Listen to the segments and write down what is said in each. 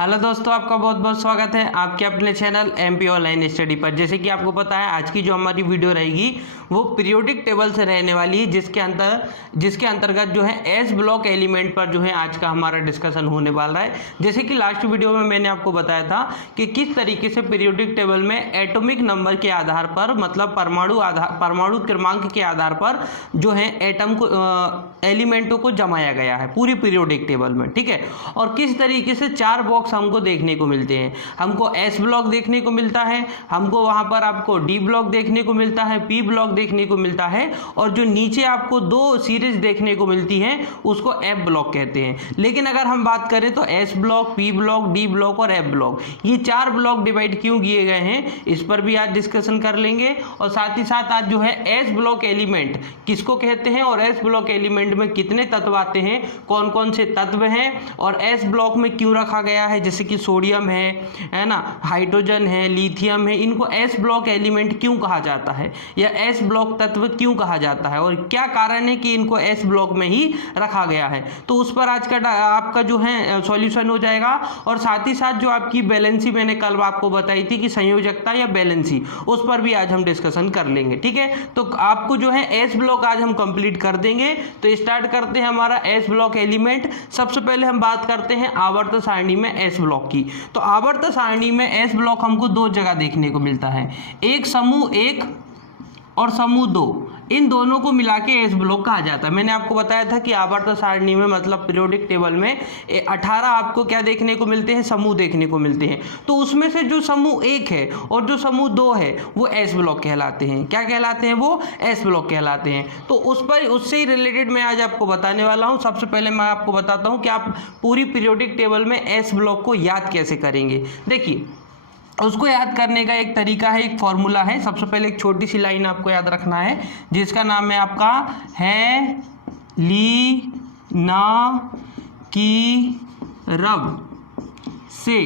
Hello दोस्तों, आपका बहुत बहुत स्वागत है आपके अपने चैनल एमपी ऑनलाइन स्टडी पर। जैसे कि आपको पता है, आज की जो हमारी वीडियो रहेगी वो पीरियोडिक टेबल से रहने वाली है, जिसके अंतर्गत जो है एस ब्लॉक एलिमेंट पर जो है आज का हमारा डिस्कशन होने वाला है। जैसे कि लास्ट वीडियो में मैंने आपको बताया था कि किस तरीके से पीरियोडिक टेबल में एटॉमिक नंबर के आधार पर, मतलब परमाणु क्रमांक के आधार पर जो है एटम को एलिमेंटों को जमाया गया है पूरी पीरियोडिक टेबल में, ठीक है। और किस तरीके से चार बॉक्स हमको देखने को मिलते हैं। हमको एस ब्लॉक देखने को मिलता है, हमको वहां पर आपको डी ब्लॉक देखने को मिलता है, पी ब्लॉक देखने को मिलता है, और जो नीचे आपको दो सीरीज देखने को मिलती है उसको एफ ब्लॉक कहते हैं। लेकिन अगर हम बात करें तो S block, P block, D block और एफ ब्लॉक, ये चार ब्लॉक डिवाइड क्यों किए गए हैं इस पर भी आज डिस्कशन कर लेंगे। और साथ ही साथ आज जो है एस ब्लॉक एलिमेंट किसको कहते हैं और एस ब्लॉक एलिमेंट में कितने तत्व आते हैं, कौन कौन से तत्व हैं, और एस ब्लॉक में क्यों रखा गया है, जैसे कि सोडियम है ना, हाइड्रोजन है, लिथियम है, इनको एस ब्लॉक एलिमेंट क्यों कहा जाता है या एस ब्लॉक तत्व क्यों कहा जाता है और क्या कारण है कि इनको एस ब्लॉक में ही रखा गया है। तो उस पर आज का आपका जो है सॉल्यूशन हो जाएगा। और साथ ही साथ जो आपकी बैलेंसी मैंने कल आपको बताई थी कि संयोजकता या बैलेंसी, उस पर भी आज हम डिस्कशन कर लेंगे, ठीक है। तो आपको जो है एस ब्लॉक आज हम कंप्लीट कर देंगे। तो स्टार्ट करते हैं हमारा एस ब्लॉक एलिमेंट। सबसे पहले हम बात करते हैं आवर्त सारणी में एस ब्लॉक की। तो आवर्त सारणी में एस ब्लॉक हमको दो जगह देखने को मिलता है, एक समूह 1 और समूह 2, इन दोनों को मिला के एस ब्लॉक कहा जाता है। मैंने आपको बताया था कि आवर्त सारणी में मतलब पीरियोडिक टेबल में 18 आपको क्या देखने को मिलते हैं, समूह देखने को मिलते हैं। तो उसमें से जो समूह 1 है और जो समूह 2 है वो एस ब्लॉक कहलाते हैं। क्या कहलाते हैं? वो एस ब्लॉक कहलाते हैं। तो उससे ही रिलेटेड मैं आज आपको बताने वाला हूँ। सबसे पहले मैं आपको बताता हूँ कि आप पूरी पीरियोडिक टेबल में एस ब्लॉक को याद कैसे करेंगे। देखिए, उसको याद करने का एक तरीका है, एक फॉर्मूला है। सबसे पहले एक छोटी सी लाइन आपको याद रखना है जिसका नाम है आपका है ली ना की रब से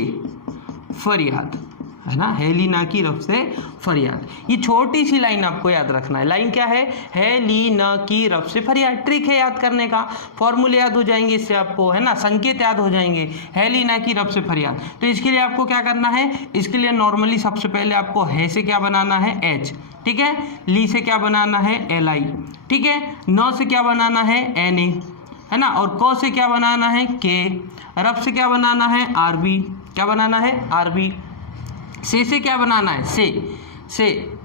फरियाद, है ना, हेलीना की रब से फरियाद। ये छोटी सी लाइन आपको याद रखना है। लाइन क्या है लीना की रब से फरियाद। ट्रिक है याद करने का, फॉर्मूले याद हो जाएंगे इससे आपको, है ना, संकेत याद हो जाएंगे। हेलीना की रब से फरियाद। तो इसके लिए आपको क्या करना है, इसके लिए नॉर्मली सबसे पहले आपको है से क्या बनाना है, एच, ठीक है। ली से क्या बनाना है, एल आई, ठीक है। नौ से क्या बनाना है, एन ए, है ना। और को से क्या बनाना है, के। रब से क्या बनाना है, आर बी। क्या बनाना है, आर बी। से क्या बनाना है,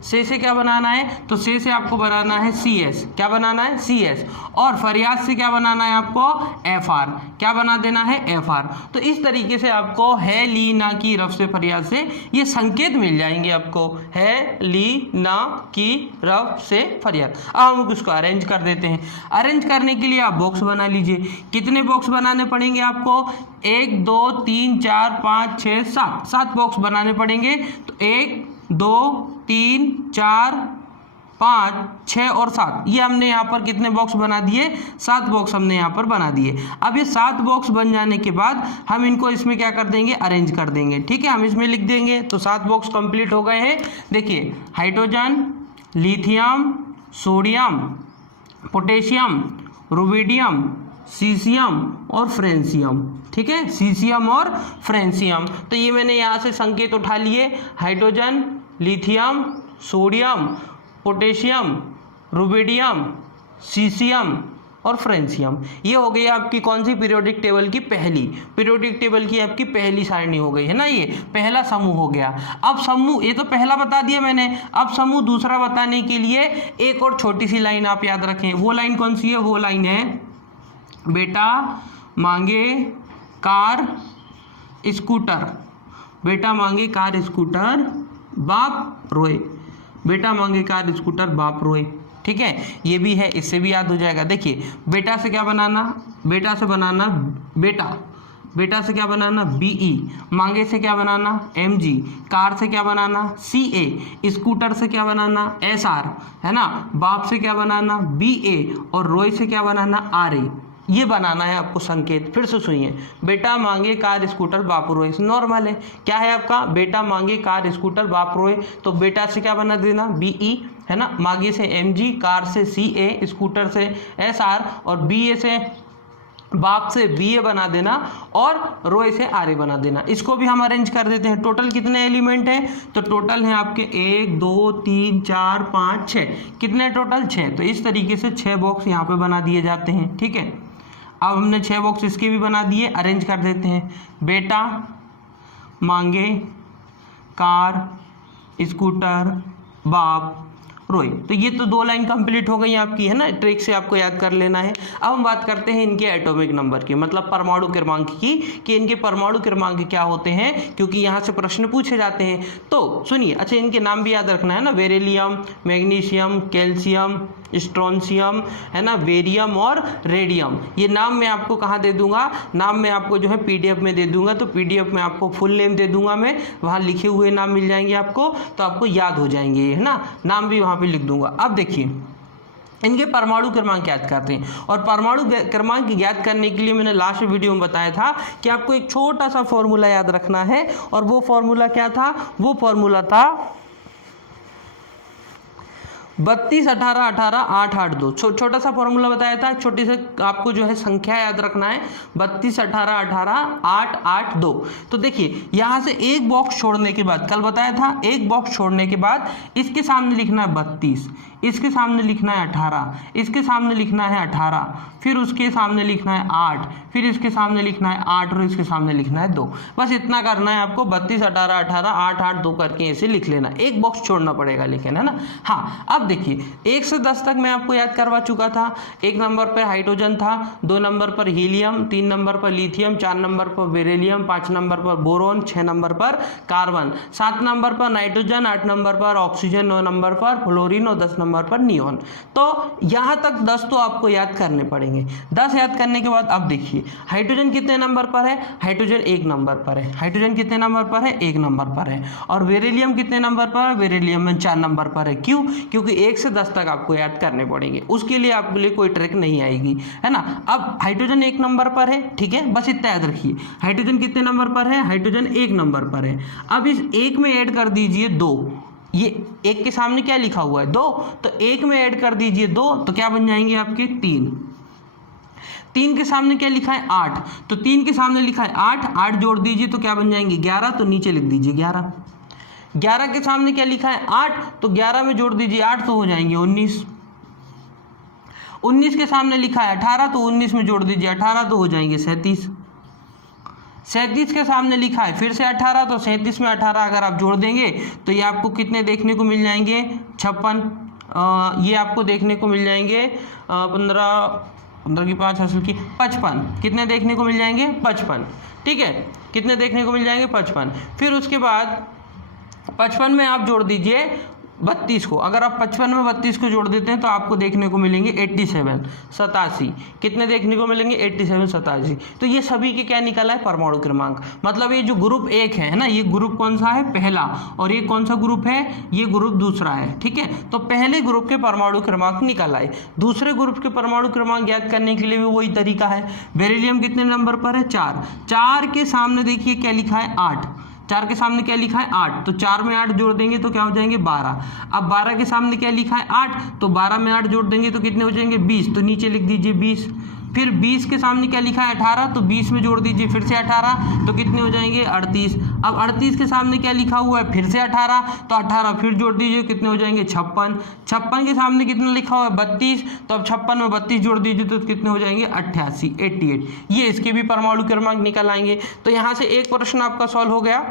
से क्या बनाना है, तो से आपको बनाना है सी एस। क्या बनाना है, सी एस। और फरियाद से क्या बनाना है आपको, एफ आर। क्या बना देना है, एफ आर। तो इस तरीके से आपको है ली ना की रब से फरियाद से ये संकेत मिल जाएंगे आपको, है ली ना की रब से फरियाद। अब हम उसको अरेंज कर देते हैं। अरेंज करने के लिए आप बॉक्स बना लीजिए। कितने बॉक्स बनाने पड़ेंगे आपको, 1 2 3 4 5 6 7 बॉक्स बनाने पड़ेंगे। तो 1 2 3 4 5 6 और 7, ये हमने यहाँ पर कितने बॉक्स बना दिए, 7 बॉक्स हमने यहाँ पर बना दिए। अब ये 7 बॉक्स बन जाने के बाद हम इनको इसमें क्या कर देंगे, अरेंज कर देंगे, ठीक है। हम इसमें लिख देंगे। तो 7 बॉक्स कंप्लीट हो गए हैं। देखिए, hydrogen, lithium, sodium, potassium, rubidium, caesium और फ्रेंसियम, ठीक है, सीसियम और फ्रेंसियम। तो ये मैंने यहाँ से संकेत उठा लिए, hydrogen, lithium, sodium, potassium, rubidium, caesium और फ्रेंसियम। ये हो गई आपकी कौन सी पीरियोडिक टेबल की पीरियोडिक टेबल की आपकी पहली सारणी हो गई, है ना। ये पहला समूह हो गया। अब समूह, ये तो पहला बता दिया मैंने। अब समूह दूसरा बताने के लिए एक और छोटी सी लाइन आप याद रखें। वो लाइन कौन सी है, वो लाइन है बेटा मांगे कार स्कूटर, बेटा मांगे कार स्कूटर बाप रोए, बेटा मांगे कार स्कूटर बाप रोए, ठीक है। ये भी है, इससे भी याद हो जाएगा। देखिए, बेटा से क्या बनाना, बेटा से बनाना बेटा से क्या बनाना, बीई। मांगे से क्या बनाना, एमजी। कार से क्या बनाना, सीए। स्कूटर से क्या बनाना, एसआर, है ना। बाप से क्या बनाना, बीए। और रोए से क्या बनाना, आरए। ये बनाना है आपको संकेत। फिर से सुनिए, बेटा मांगे कार स्कूटर बाप रोए, नॉर्मल है। क्या है आपका, बेटा मांगे कार स्कूटर बाप रोए। तो बेटा से क्या बना देना, बीई, है ना। मांगे से एमजी, कार से सीए, स्कूटर से एसआर और बीए से बाप से BA बना देना और रोए से RA बना देना। इसको भी हम अरेंज कर देते हैं। टोटल कितने एलिमेंट हैं, तो टोटल हैं आपके 1 2 3 4 5 6, कितने टोटल 6। तो इस तरीके से 6 बॉक्स यहाँ पे बना दिए जाते हैं, ठीक है। अब हमने 6 बॉक्स इसके भी बना दिए, अरेंज कर देते हैं। बेटा मांगे कार, स्कूटर, बाप रोए। तो ये तो 2 लाइन कंप्लीट हो गई आपकी, है ना, ट्रिक से आपको याद कर लेना है। अब हम बात करते हैं इनके एटॉमिक नंबर की, मतलब परमाणु क्रमांक की, कि इनके परमाणु क्रमांक क्या होते हैं, क्योंकि यहाँ से प्रश्न पूछे जाते हैं। तो सुनिए, अच्छा इनके नाम भी याद रखना है ना, बेरिलियम, मैग्नीशियम, कैल्शियम, स्ट्रोंशियम, है ना, बेरियम और रेडियम। ये नाम मैं आपको कहाँ दे दूंगा, नाम मैं आपको जो है PDF में दे दूंगा। तो PDF में आपको फुल नेम दे दूंगा मैं, वहाँ लिखे हुए नाम मिल जाएंगे आपको, तो आपको याद हो जाएंगे, है ना, नाम भी वहाँ पे लिख दूंगा। अब देखिए इनके परमाणु क्रमांक याद करते हैं, और परमाणु क्रमांक याद करने के लिए मैंने लास्ट वीडियो में बताया था कि आपको एक छोटा सा फॉर्मूला याद रखना है, और वो फॉर्मूला क्या था, वो फॉर्मूला था 32 18 18 8 8 2। छोटा सा फॉर्मूला बताया था, छोटी से आपको जो है संख्या याद रखना है, 32 18 18 8 8 2। तो देखिए यहाँ से एक बॉक्स छोड़ने के बाद, कल बताया था, एक बॉक्स छोड़ने के बाद इसके सामने लिखना है 32, इसके सामने लिखना है 18, इसके सामने लिखना है 18, फिर उसके सामने लिखना है 8, फिर इसके सामने लिखना है 8 और इसके सामने लिखना है 2। बस इतना करना है आपको, 32 18 18 8 8 2 करके ऐसे लिख लेना, एक बॉक्स छोड़ना पड़ेगा लेकिन, है ना। हाँ, अब देखिए 1 से 10 तक मैं आपको याद करवा चुका था। 1 नंबर पर हाइड्रोजन था, 2 नंबर पर हीलियम, 3 नंबर पर लिथियम, 4 नंबर पर बेरिलियम, 5 नंबर पर बोरोन, 6 नंबर पर कार्बन, 7 नंबर पर नाइट्रोजन, 8 नंबर पर ऑक्सीजन, 9 नंबर पर फ्लोरीन और 10 नंबर पर नियोन। तो यहाँ तक 10 तो आपको याद करने पड़ेंगे। 10 याद करने के बाद अब देखिए हाइड्रोजन कितने नंबर पर है, हाइड्रोजन 1 नंबर पर है। हाइड्रोजन कितने नंबर पर है, 1 नंबर पर है। और बेरिलियम कितने नंबर पर है, बेरिलियम में 4 नंबर पर है। क्यों, क्योंकि 1 से 10 तक आपको याद करने पड़ेंगे, उसके लिए आपके लिए कोई ट्रिक नहीं आएगी, है ना। अब हाइड्रोजन 1 नंबर पर है, ठीक है, बस इतना याद रखिए। हाइड्रोजन कितने नंबर पर है, हाइड्रोजन 1 नंबर पर है। अब इस 1 में ऐड कर दीजिए 2, ये 1 के सामने क्या लिखा हुआ है 2, तो 1 में ऐड कर दीजिए 2, तो क्या बन जाएंगे आपके 3। 3 के सामने क्या लिखा है 8, तो 3 के सामने लिखा है 8, 8 जोड़ दीजिए तो क्या बन जाएंगे 11, तो नीचे लिख दीजिए 11। 11 के सामने क्या लिखा है 8, तो 11 में जोड़ दीजिए 8 तो हो जाएंगे 19। 19 के सामने लिखा है 18, तो 19 में जोड़ दीजिए 18 तो हो जाएंगे 37। 37 के सामने लिखा है फिर से 18, तो 37 में 18 अगर आप जोड़ देंगे तो ये आपको कितने देखने को मिल जाएंगे 56। ये आपको देखने को मिल जाएंगे 15 की 5 हासिल की 55, कितने देखने को मिल जाएंगे 55, ठीक है, कितने देखने को मिल जाएंगे 55। फिर उसके बाद 55 में आप जोड़ दीजिए 32 को, अगर आप 55 में 32 को जोड़ देते हैं तो आपको देखने को मिलेंगे 87 87, कितने देखने को मिलेंगे 87 87। तो ये सभी के क्या निकला है परमाणु क्रमांक, मतलब ये जो ग्रुप 1 है ना, ये ग्रुप कौन सा है पहला, और ये कौन सा ग्रुप है, ये ग्रुप दूसरा है, ठीक है। तो पहले ग्रुप के परमाणु क्रमांक निकल आए। दूसरे ग्रुप के परमाणु क्रमांक याद करने के लिए भी वही तरीका है। बेरिलियम कितने नंबर पर है 4, 4 के सामने देखिए क्या लिखा है 8, 4 के सामने क्या लिखा है 8, तो 4 में 8 जोड़ देंगे तो क्या हो जाएंगे 12। अब 12 के सामने क्या लिखा है 8, तो 12 में 8 जोड़ देंगे तो कितने हो जाएंगे 20, तो नीचे लिख दीजिए 20। फिर 20 के सामने क्या लिखा है 18, तो 20 में जोड़ दीजिए फिर से 18, तो कितने हो जाएंगे 38। अब 38 के सामने क्या लिखा हुआ है फिर से 18, तो 18 फिर जोड़ दीजिए कितने हो जाएंगे 56। 56 के सामने कितना लिखा हुआ है 32, तो अब 56 में 32 जोड़ दीजिए तो कितने हो जाएंगे 88 88। ये इसके भी परमाणु क्रमांक निकल आएंगे। तो यहाँ से एक प्रश्न आपका सॉल्व हो गया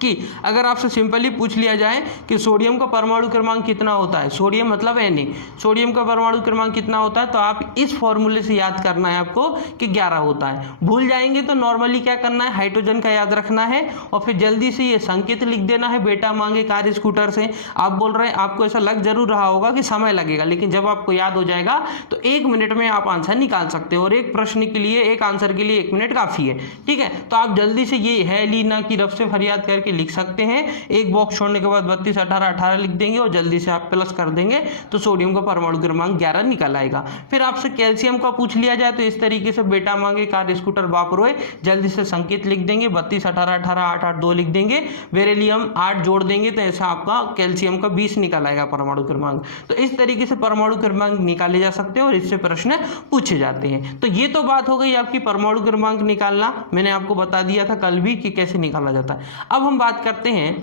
कि अगर आपसे सिंपली पूछ लिया जाए कि सोडियम का परमाणु क्रमांक कितना होता है, सोडियम मतलब Na, सोडियम का परमाणु क्रमांक कितना होता है, तो आप इस फॉर्मूले से याद करना है आपको कि 11 होता है। भूल जाएंगे तो नॉर्मली क्या करना है हाइड्रोजन का याद रखना है, और फिर जल्दी से ये संकेत लिख देना है, बेटा मांगे कार स्कूटर से। आप बोल रहे हैं, आपको ऐसा लग जरूर रहा होगा कि समय लगेगा, लेकिन जब आपको याद हो जाएगा तो 1 मिनट में आप आंसर निकाल सकते हो, और एक प्रश्न के लिए एक आंसर के लिए 1 मिनट काफ़ी है, ठीक है। तो आप जल्दी से ये है लीना की रफ से फरियाद करके करके लिख सकते हैं। एक बॉक्स छोड़ने के बाद 32, 18, 18 लिख देंगे और जल्दी से आप प्लस कर देंगे तो सोडियम का परमाणु क्रमांक 11 निकल आएगा। फिर आपसे कैल्शियम का पूछ लिया जाए तो इस तरीके से बेटा मांगे कार स्कूटर बाप रोए, जल्दी से संकेत लिख देंगे 32, 18, 18, 8, 8, 2 लिख देंगे, बेरिलियम 8 जोड़ देंगे तो ऐसा आपका कैल्शियम का 20 निकल आएगा परमाणु क्रमांक। तो इस तरीके से परमाणु क्रमांक निकाले जा सकते हैं और इससे प्रश्न पूछे जाते हैं। तो ये तो बात हो गई आपकी परमाणु क्रमांक निकालना, मैंने आपको बता दिया था कल भी कि कैसे निकाला जाता है। अब हम बात करते हैं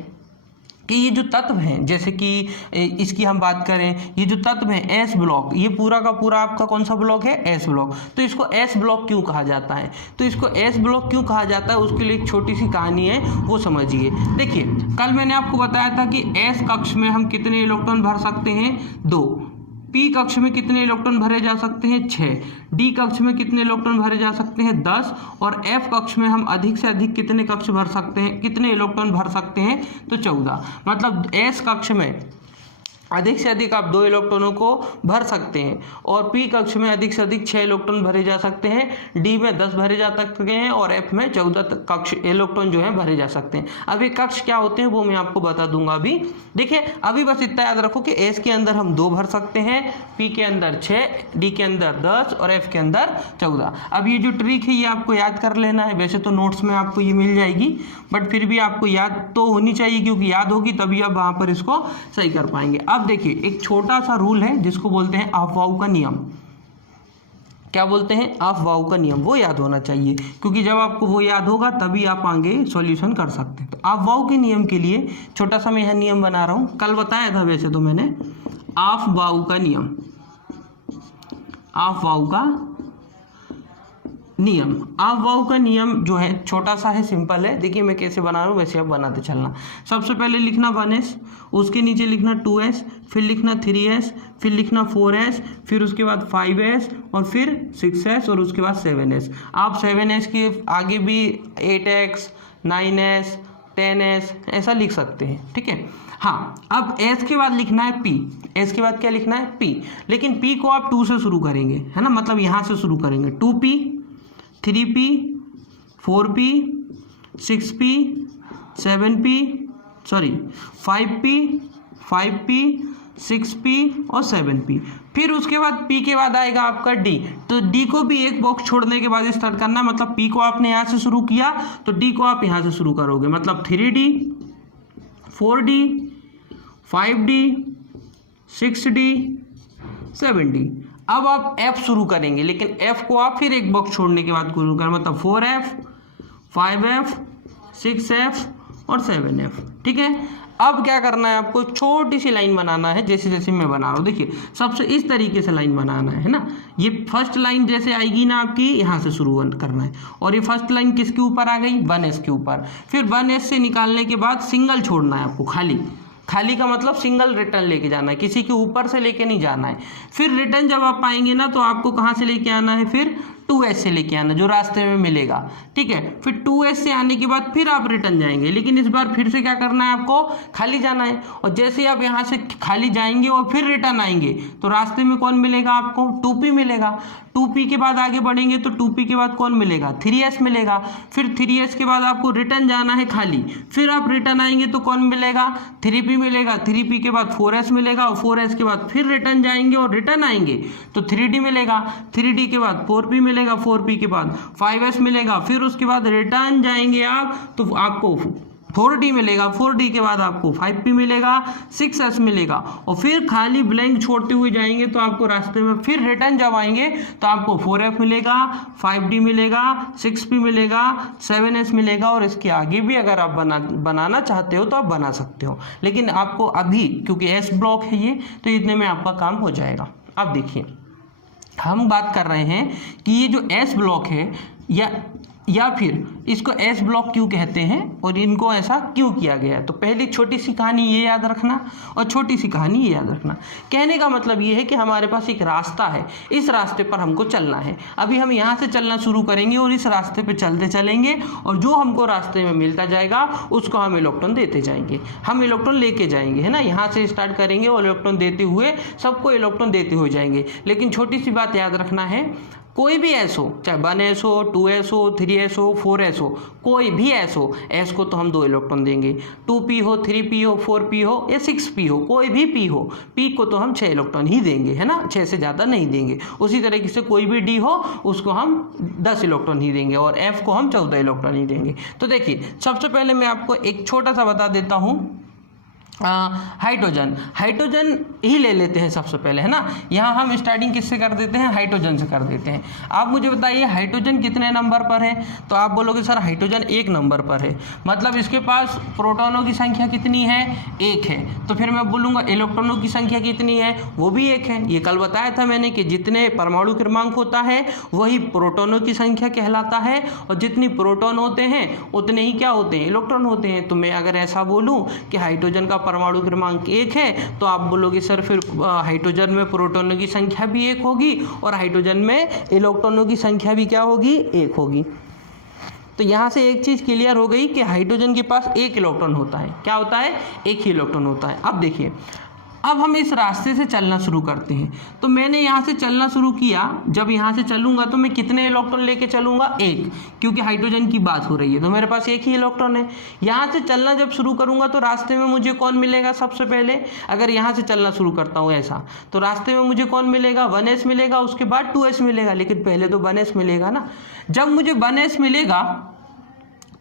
कि ये जो तत्व हैं, जैसे कि इसकी हम बात करें, ये जो तत्व है एस ब्लॉक, ये पूरा का पूरा आपका कौन सा ब्लॉक है? S block. तो इसको एस ब्लॉक क्यों कहा जाता है? तो इसको एस ब्लॉक क्यों कहा जाता है उसके लिए एक छोटी सी कहानी है, वो समझिए। देखिए कल मैंने आपको बताया था कि एस कक्ष में हम कितने इलेक्ट्रॉन भर सकते हैं? 2। पी कक्ष में कितने इलेक्ट्रॉन भरे जा सकते हैं? 6। डी कक्ष में कितने इलेक्ट्रॉन भरे जा सकते हैं? 10। और एफ कक्ष में हम अधिक से अधिक कितने कक्ष भर सकते हैं, कितने इलेक्ट्रॉन भर सकते हैं? तो 14। मतलब एस कक्ष में अधिक से अधिक आप 2 इलेक्ट्रॉनों को भर सकते हैं और पी कक्ष में अधिक से अधिक 6 इलेक्ट्रॉन भरे जा सकते हैं, डी में 10 भरे जा सकते हैं और एफ में 14 कक्ष इलेक्ट्रॉन जो है भरे जा सकते हैं। अब ये कक्ष क्या होते हैं वो मैं आपको बता दूंगा अभी। देखिए अभी बस इतना याद रखो कि एस के अंदर हम 2 भर सकते हैं, पी के अंदर 6, डी के अंदर 10 और एफ के अंदर 14। अब ये जो ट्रिक है ये आपको याद कर लेना है, वैसे तो नोट्स में आपको ये मिल जाएगी बट फिर भी आपको याद तो होनी चाहिए, क्योंकि याद होगी तभी आप वहाँ पर इसको सही कर पाएंगे। अब देखिए एक छोटा सा रूल है जिसको बोलते हैं अफवाऊ का नियम। क्या बोलते हैं? अफवाऊ का नियम। वो याद होना चाहिए, क्योंकि जब आपको वो याद होगा तभी आप आगे सॉल्यूशन कर सकते हैं। तो अफवाऊ के नियम के लिए छोटा सा मैं यह नियम बना रहा हूँ, कल बताया था वैसे तो मैंने। अफवाऊ का नियम, अफवाऊ का नियम। अफवाऊ का नियम जो है छोटा सा है, सिंपल है। देखिए मैं कैसे बना रहा हूँ वैसे आप बनाते चलना। सबसे पहले लिखना 1s, उसके नीचे लिखना 2s, फिर लिखना 3s, फिर लिखना 4s, फिर उसके बाद 5s और फिर 6s और उसके बाद 7s। आप 7s के आगे भी 8x, 9s, 10s ऐसा लिख सकते हैं, ठीक है। हाँ, अब s के बाद लिखना है p। s के बाद क्या लिखना है? p। लेकिन p को आप 2 से शुरू करेंगे, है ना, मतलब यहाँ से शुरू करेंगे। 2p, 3p, 4p, 6p, 7p, 5p, 5p, 6p और 7p। फिर उसके बाद p के बाद आएगा आपका d। तो d को भी एक बॉक्स छोड़ने के बाद स्टार्ट करना है, मतलब p को आपने यहाँ से शुरू किया तो d को आप यहाँ से शुरू करोगे, मतलब 3d, 4d, 5d, 6d, 7d। अब आप f शुरू करेंगे, लेकिन f को आप फिर एक बॉक्स छोड़ने के बाद शुरू करें, मतलब 4f, 5f, 6f और 7f, ठीक है। अब क्या करना है आपको? छोटी सी लाइन बनाना है, जैसे जैसे मैं बना रहा हूँ। देखिए सबसे इस तरीके से लाइन बनाना है ना। ये फर्स्ट लाइन जैसे आएगी ना आपकी, यहाँ से शुरू करना है। और ये फर्स्ट लाइन किसके ऊपर आ गई? 1s के ऊपर। फिर 1s से निकालने के बाद सिंगल छोड़ना है आपको, खाली। खाली का मतलब सिंगल रिटर्न लेके जाना है, किसी के ऊपर से लेके नहीं जाना है। फिर रिटर्न जब आप पाएंगे ना तो आपको कहाँ से लेके आना है? फिर 2s से लेके आना, जो रास्ते में मिलेगा, ठीक है। फिर 2s से आने के बाद फिर आप रिटर्न जाएंगे, लेकिन इस बार फिर से क्या करना है आपको? खाली जाना है। और जैसे ही आप यहाँ से खाली जाएंगे और फिर रिटर्न आएंगे तो रास्ते में कौन मिलेगा आपको? 2p मिलेगा। 2p के बाद आगे बढ़ेंगे तो 2p के बाद कौन मिलेगा? 3s मिलेगा। फिर 3s के बाद आपको रिटर्न जाना है खाली, फिर आप रिटर्न आएंगे तो कौन मिलेगा? 3p मिलेगा। 3p के बाद 4s मिलेगा और 4s के बाद फिर रिटर्न जाएंगे और रिटर्न आएंगे तो 3d मिलेगा। 3d के बाद 4p मिलेगा, 4p के बाद 5s मिलेगा। फिर उसके बाद रिटर्न जाएंगे आप तो आपको 4d मिलेगा। 4d के बाद आपको 5p मिलेगा, 6s मिलेगा और फिर खाली ब्लैंक छोड़ते हुए जाएंगे तो आपको रास्ते में फिर रिटर्न जब आएंगे तो आपको 4f मिलेगा, 5d मिलेगा, 6p मिलेगा, 7s मिलेगा। और इसके आगे भी अगर आप बनाना चाहते हो तो आप बना सकते हो, लेकिन आपको अभी क्योंकि s ब्लॉक है ये, तो इतने में आपका काम हो जाएगा। अब देखिए हम बात कर रहे हैं कि ये जो s ब्लॉक है या फिर इसको एस ब्लॉक क्यों कहते हैं और इनको ऐसा क्यों किया गया है। तो पहली छोटी सी कहानी ये याद रखना और छोटी सी कहानी ये याद रखना। कहने का मतलब ये है कि हमारे पास एक रास्ता है, इस रास्ते पर हमको चलना है। अभी हम यहाँ से चलना शुरू करेंगे और इस रास्ते पे चलते चलेंगे और जो हमको रास्ते में मिलता जाएगा उसको हम इलेक्ट्रॉन देते जाएंगे, हम इलेक्ट्रॉन लेके जाएंगे, है ना। यहाँ से स्टार्ट करेंगे और इलेक्ट्रॉन देते हुए सबको इलेक्ट्रॉन देते हुए जाएंगे। लेकिन छोटी सी बात याद रखना है, कोई भी एस हो, चाहे 1s हो, 2s हो, 3s हो, 4s हो, कोई भी एस हो, एस को तो हम 2 इलेक्ट्रॉन देंगे। 2p हो, 3p हो, 4p हो या 6p हो, कोई भी p हो, p को तो हम 6 इलेक्ट्रॉन ही देंगे, है ना, 6 से ज़्यादा नहीं देंगे। उसी तरीके से कोई भी d हो उसको हम 10 इलेक्ट्रॉन ही देंगे और f को हम 14 इलेक्ट्रॉन ही देंगे। तो देखिए सबसे पहले मैं आपको एक छोटा सा बता देता हूँ, हाइड्रोजन ही ले लेते हैं सबसे पहले, है ना। यहाँ हम स्टार्टिंग किससे कर देते हैं, हाइड्रोजन से कर देते हैं। आप मुझे बताइए हाइड्रोजन कितने नंबर पर है, तो आप बोलोगे सर हाइड्रोजन 1 नंबर पर है, मतलब इसके पास प्रोटॉनों की संख्या कितनी है, 1 है। तो फिर मैं बोलूँगा इलेक्ट्रॉनों की संख्या कितनी है, वो भी 1 है। ये कल बताया था मैंने कि जितने परमाणु क्रमांक होता है वही प्रोटॉनों की संख्या कहलाता है, और जितनी प्रोटॉन होते हैं उतने ही क्या होते हैं, इलेक्ट्रॉन होते हैं। तो मैं अगर ऐसा बोलूँ कि हाइड्रोजन का परमाणु क्रमांक 1 है, तो आप बोलोगे सर फिर हाइड्रोजन में प्रोटॉनों की संख्या भी 1 होगी और हाइड्रोजन में इलेक्ट्रॉनों की संख्या भी क्या होगी, 1 होगी। तो यहाँ से एक चीज़ क्लियर हो गई कि हाइड्रोजन के पास 1 इलेक्ट्रॉन होता है। क्या होता है, 1 ही इलेक्ट्रॉन होता है। अब देखिए, अब हम इस रास्ते से चलना शुरू करते हैं। तो मैंने यहाँ से चलना शुरू किया, जब यहाँ से चलूँगा तो मैं कितने इलेक्ट्रॉन लेके चलूँगा, 1, क्योंकि हाइड्रोजन की बात हो रही है तो मेरे पास 1 ही इलेक्ट्रॉन है। यहाँ से चलना जब शुरू करूँगा तो रास्ते में मुझे कौन मिलेगा, सबसे पहले अगर यहाँ से चलना शुरू करता हूँ ऐसा, तो रास्ते में मुझे कौन मिलेगा, 1s मिलेगा, उसके बाद 2s मिलेगा, लेकिन पहले तो 1s मिलेगा ना। जब मुझे 1s मिलेगा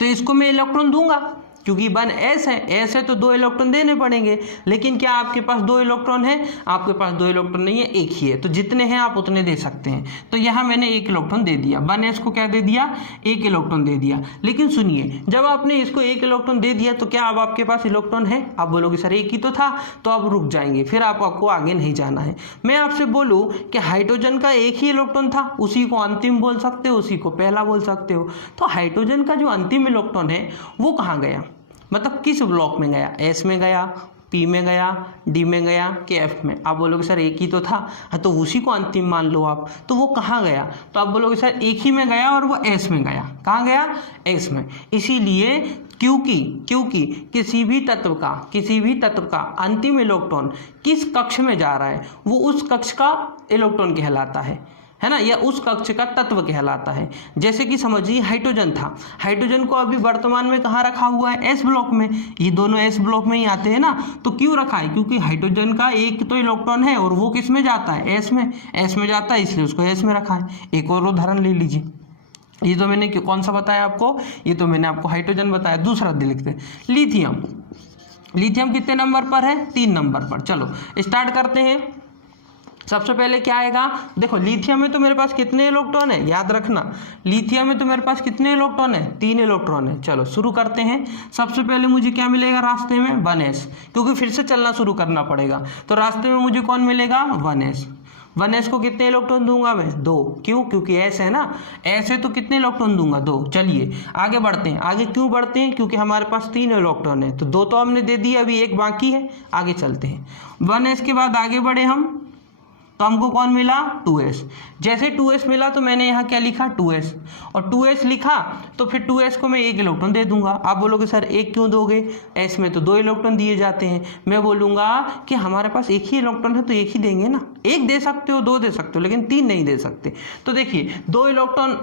तो इसको मैं इलेक्ट्रॉन दूंगा, क्योंकि 1s है, s है तो 2 इलेक्ट्रॉन देने पड़ेंगे। लेकिन क्या आपके पास 2 इलेक्ट्रॉन है, आपके पास 2 इलेक्ट्रॉन नहीं है, 1 ही है। तो जितने हैं आप उतने दे सकते हैं। तो यहाँ मैंने 1 इलेक्ट्रॉन दे दिया, 1s को क्या दे दिया, 1 इलेक्ट्रॉन दे दिया। लेकिन सुनिए, जब आपने इसको 1 इलेक्ट्रॉन दे दिया तो क्या अब आपके पास इलेक्ट्रॉन है, आप बोलोगे सर 1 ही तो था, तो आप रुक जाएंगे, फिर आपको आगे नहीं जाना है। मैं आपसे बोलूँ कि हाइड्रोजन का 1 ही इलेक्ट्रॉन था, उसी को अंतिम बोल सकते हो, उसी को पहला बोल सकते हो। तो हाइड्रोजन का जो अंतिम इलेक्ट्रॉन है वो कहाँ गया, मतलब किस ब्लॉक में गया, एस में गया, पी में गया, डी में गया कि एफ में। आप बोलोगे सर 1 ही तो था, हाँ तो उसी को अंतिम मान लो आप। तो वो कहाँ गया, तो आप बोलोगे सर 1 ही में गया और वो एस में गया। कहाँ गया, एस में। इसीलिए क्योंकि किसी भी तत्व का अंतिम इलेक्ट्रॉन किस कक्ष में जा रहा है वो उस कक्ष का इलेक्ट्रॉन कहलाता है ना, या उस कक्ष का तत्व कहलाता है। जैसे कि समझिए हाइड्रोजन था, हाइड्रोजन को अभी वर्तमान में कहाँ रखा हुआ है, एस ब्लॉक में। ये दोनों एस ब्लॉक में ही आते हैं ना। तो क्यों रखा है, क्योंकि हाइड्रोजन का 1 तो इलेक्ट्रॉन है और वो किस में जाता है, एस में जाता है, इसलिए उसको एस में रखा है। एक और उदाहरण ले लीजिए, ये तो मैंने कौन सा बताया आपको, ये तो मैंने आपको हाइड्रोजन बताया। दूसरा लिखते हैं, लिथियम कितने नंबर पर है, 3 नंबर पर। चलो स्टार्ट करते हैं। सबसे पहले क्या आएगा, देखो लिथियम में तो मेरे पास कितने इलेक्ट्रॉन है, याद रखना, लिथियम में तो मेरे पास कितने इलेक्ट्रॉन है, 3 इलेक्ट्रॉन है। चलो शुरू करते हैं। सबसे पहले मुझे क्या मिलेगा रास्ते में, 1s, क्योंकि फिर से चलना शुरू करना पड़ेगा। तो रास्ते में मुझे कौन मिलेगा, 1s को कितने इलेक्ट्रॉन दूंगा मैं, 2। क्यों, क्योंकि s है ना, s है तो कितने इलेक्ट्रॉन दूंगा, 2। चलिए आगे बढ़ते हैं। आगे क्यों बढ़ते हैं, क्योंकि हमारे पास 3 इलेक्ट्रॉन है, तो 2 तो हमने दे दिए, अभी 1 बाकी है। आगे चलते हैं, 1s के बाद आगे बढ़े हम, तो हमको कौन मिला, 2s। जैसे 2s मिला तो मैंने यहाँ क्या लिखा, 2s, और 2s लिखा तो फिर 2s को मैं 1 इलेक्ट्रॉन दे दूंगा। आप बोलोगे सर 1 क्यों दोगे, s में तो 2 इलेक्ट्रॉन दिए जाते हैं। मैं बोलूँगा कि हमारे पास 1 ही इलेक्ट्रॉन है तो 1 ही देंगे ना, 1 दे सकते हो, 2 दे सकते हो, लेकिन 3 नहीं दे सकते। तो देखिए 2 इलेक्ट्रॉन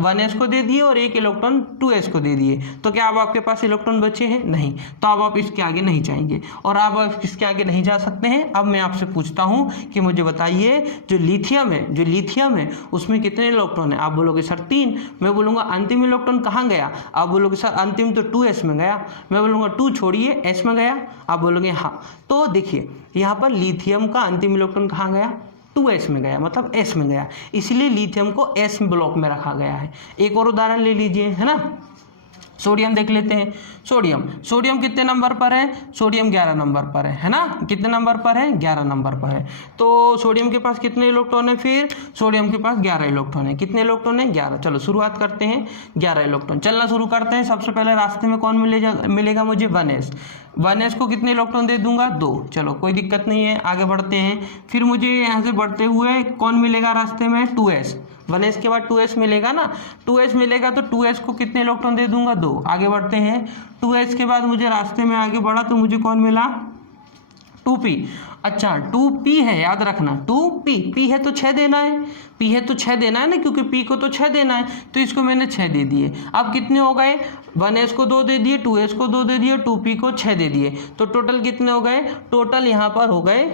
1s को दे दिए और 1 इलेक्ट्रॉन 2s को दे दिए, तो क्या अब आपके पास इलेक्ट्रॉन बचे हैं, नहीं। तो अब आप इसके आगे नहीं जाएंगे, और आप इसके आगे नहीं जा सकते हैं। अब मैं आपसे पूछता हूँ कि मुझे बताइए जो लिथियम है उसमें कितने इलेक्ट्रॉन है। आप बोलोगे सर 3। मैं बोलूँगा अंतिम इलेक्ट्रॉन कहाँ गया, आप बोलोगे सर अंतिम तो 2s में गया। मैं बोलूँगा 2 छोड़िए, s में गया। आप बोलोगे हाँ। तो देखिए यहाँ पर लिथियम का अंतिम इलेक्ट्रॉन कहाँ गया, 2s में गया, मतलब s में गया, इसलिए लिथियम को s ब्लॉक में रखा गया है। एक और उदाहरण ले लीजिए, है ना, सोडियम देख लेते हैं। सोडियम कितने नंबर पर है, सोडियम 11 नंबर पर है ना, कितने नंबर पर है, 11 नंबर पर है। तो सोडियम के पास कितने इलेक्ट्रॉन है, फिर सोडियम के पास 11 इलेक्ट्रॉन है। कितने इलेक्ट्रॉन है, 11। चलो शुरुआत करते हैं, 11 इलेक्ट्रॉन। चलना शुरू करते हैं। सबसे पहले रास्ते में कौन मिलेगा मुझे, 1s को कितने इलेक्ट्रॉन दे दूंगा, 2। चलो कोई दिक्कत नहीं है, आगे बढ़ते हैं। फिर मुझे यहाँ से बढ़ते हुए कौन मिलेगा रास्ते में, 2s। 1s के बाद 2s मिलेगा ना, 2s मिलेगा तो 2s को कितने इलेक्ट्रॉन दे दूंगा, 2। आगे बढ़ते हैं, 2s के बाद मुझे रास्ते में आगे बढ़ा तो मुझे कौन मिला, 2p। अच्छा 2p है, याद रखना 2p, p है तो 6 देना है, p है तो 6 देना है ना, क्योंकि p को तो 6 देना है, तो इसको मैंने 6 दे दिए। अब कितने हो गए, 1s को 2 दे दिए, 2s को 2 दे दिए, 2p को 6 दे दिए, तो टोटल कितने हो गए, टोटल यहाँ पर हो गए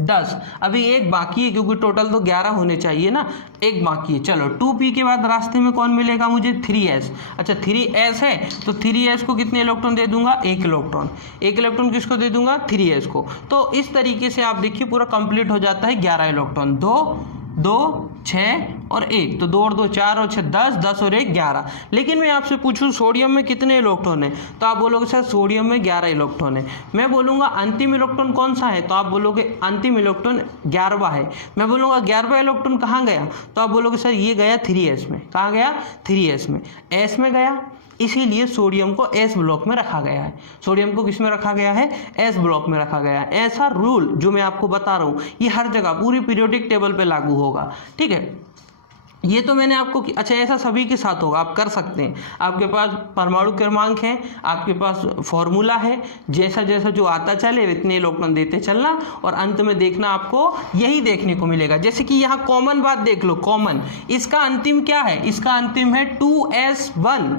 10। अभी एक बाकी है, क्योंकि टोटल तो 11 होने चाहिए ना, एक बाकी है। चलो 2p के बाद रास्ते में कौन मिलेगा मुझे, 3s। अच्छा 3s है तो 3s को कितने इलेक्ट्रॉन दे दूंगा, 1 इलेक्ट्रॉन। 1 इलेक्ट्रॉन किसको दे दूंगा, 3s को। तो इस तरीके से आप देखिए पूरा कंप्लीट हो जाता है 11 इलेक्ट्रॉन, 2 2 6 और 1, तो 2 और 2 4 और 6 10, 10 और 1 11। लेकिन मैं आपसे पूछूं सोडियम में कितने इलेक्ट्रॉन है, तो आप बोलोगे सर सोडियम में 11 इलेक्ट्रॉन है। मैं बोलूँगा अंतिम इलेक्ट्रॉन कौन सा है, तो आप बोलोगे अंतिम इलेक्ट्रॉन 11वां है। मैं बोलूँगा 11वां इलेक्ट्रॉन कहाँ गया, तो आप बोलोगे सर ये गया 3s में। कहाँ गया, 3s में, s में गया, इसीलिए सोडियम को एस ब्लॉक में रखा गया है। सोडियम को किस में रखा गया है, एस ब्लॉक में रखा गया है। ऐसा रूल जो मैं आपको बता रहा हूँ ये हर जगह पूरी पीरियोडिक टेबल पे लागू होगा, ठीक है। ये तो मैंने आपको, अच्छा ऐसा सभी के साथ होगा, आप कर सकते हैं। आपके पास परमाणु क्रमांक है, आपके पास फॉर्मूला है, जैसा जैसा जो आता चले इतने इलेक्ट्रॉन देते चलना, और अंत में देखना आपको यही देखने को मिलेगा। जैसे कि यहाँ कॉमन बात देख लो, कॉमन, इसका अंतिम क्या है, इसका अंतिम है 2s1,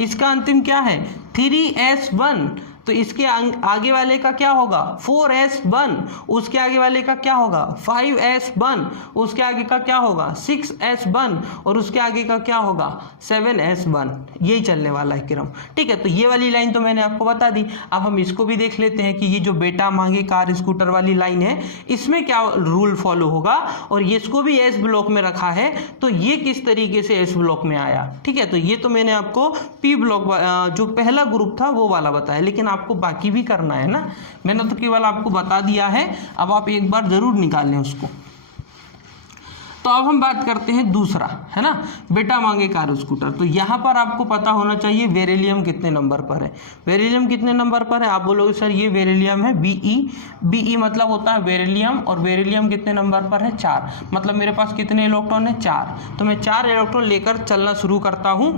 इसका अंतिम क्या है 3s1, तो इसके आगे वाले का क्या होगा 4s1, उसके आगे वाले का क्या होगा 5s1, उसके आगे का क्या होगा 6s1, और उसके आगे का क्या होगा 7s1। यही चलने वाला है क्रम, ठीक है। तो ये वाली लाइन तो मैंने आपको बता दी। अब हम इसको भी देख लेते हैं कि ये जो बेटा मांगे कार स्कूटर वाली लाइन है, इसमें क्या रूल फॉलो होगा, और ये इसको भी एस ब्लॉक में रखा है, तो ये किस तरीके से एस ब्लॉक में आया, ठीक है। तो ये तो मैंने आपको पी ब्लॉक जो पहला ग्रुप था वो वाला बताया, लेकिन आपको बाकी भी करना है ना, मैंने तो केवल आपको बता दिया है, अब आप एक बार जरूर निकाल लें उसको। तो अब हम बात करते हैं दूसरा, है ना, बेटा मांगे कार स्कूटर। तो यहाँ पर आपको पता होना चाहिए बेरिलियम कितने नंबर पर है। बेरिलियम कितने नंबर पर है, आप बोलोगे सर ये बेरिलियम है Be मतलब होता है बेरिलियम, और बेरिलियम कितने नंबर पर है 4, मतलब मेरे पास कितने इलेक्ट्रॉन है 4। तो मैं 4 इलेक्ट्रॉन लेकर चलना शुरू करता हूँ।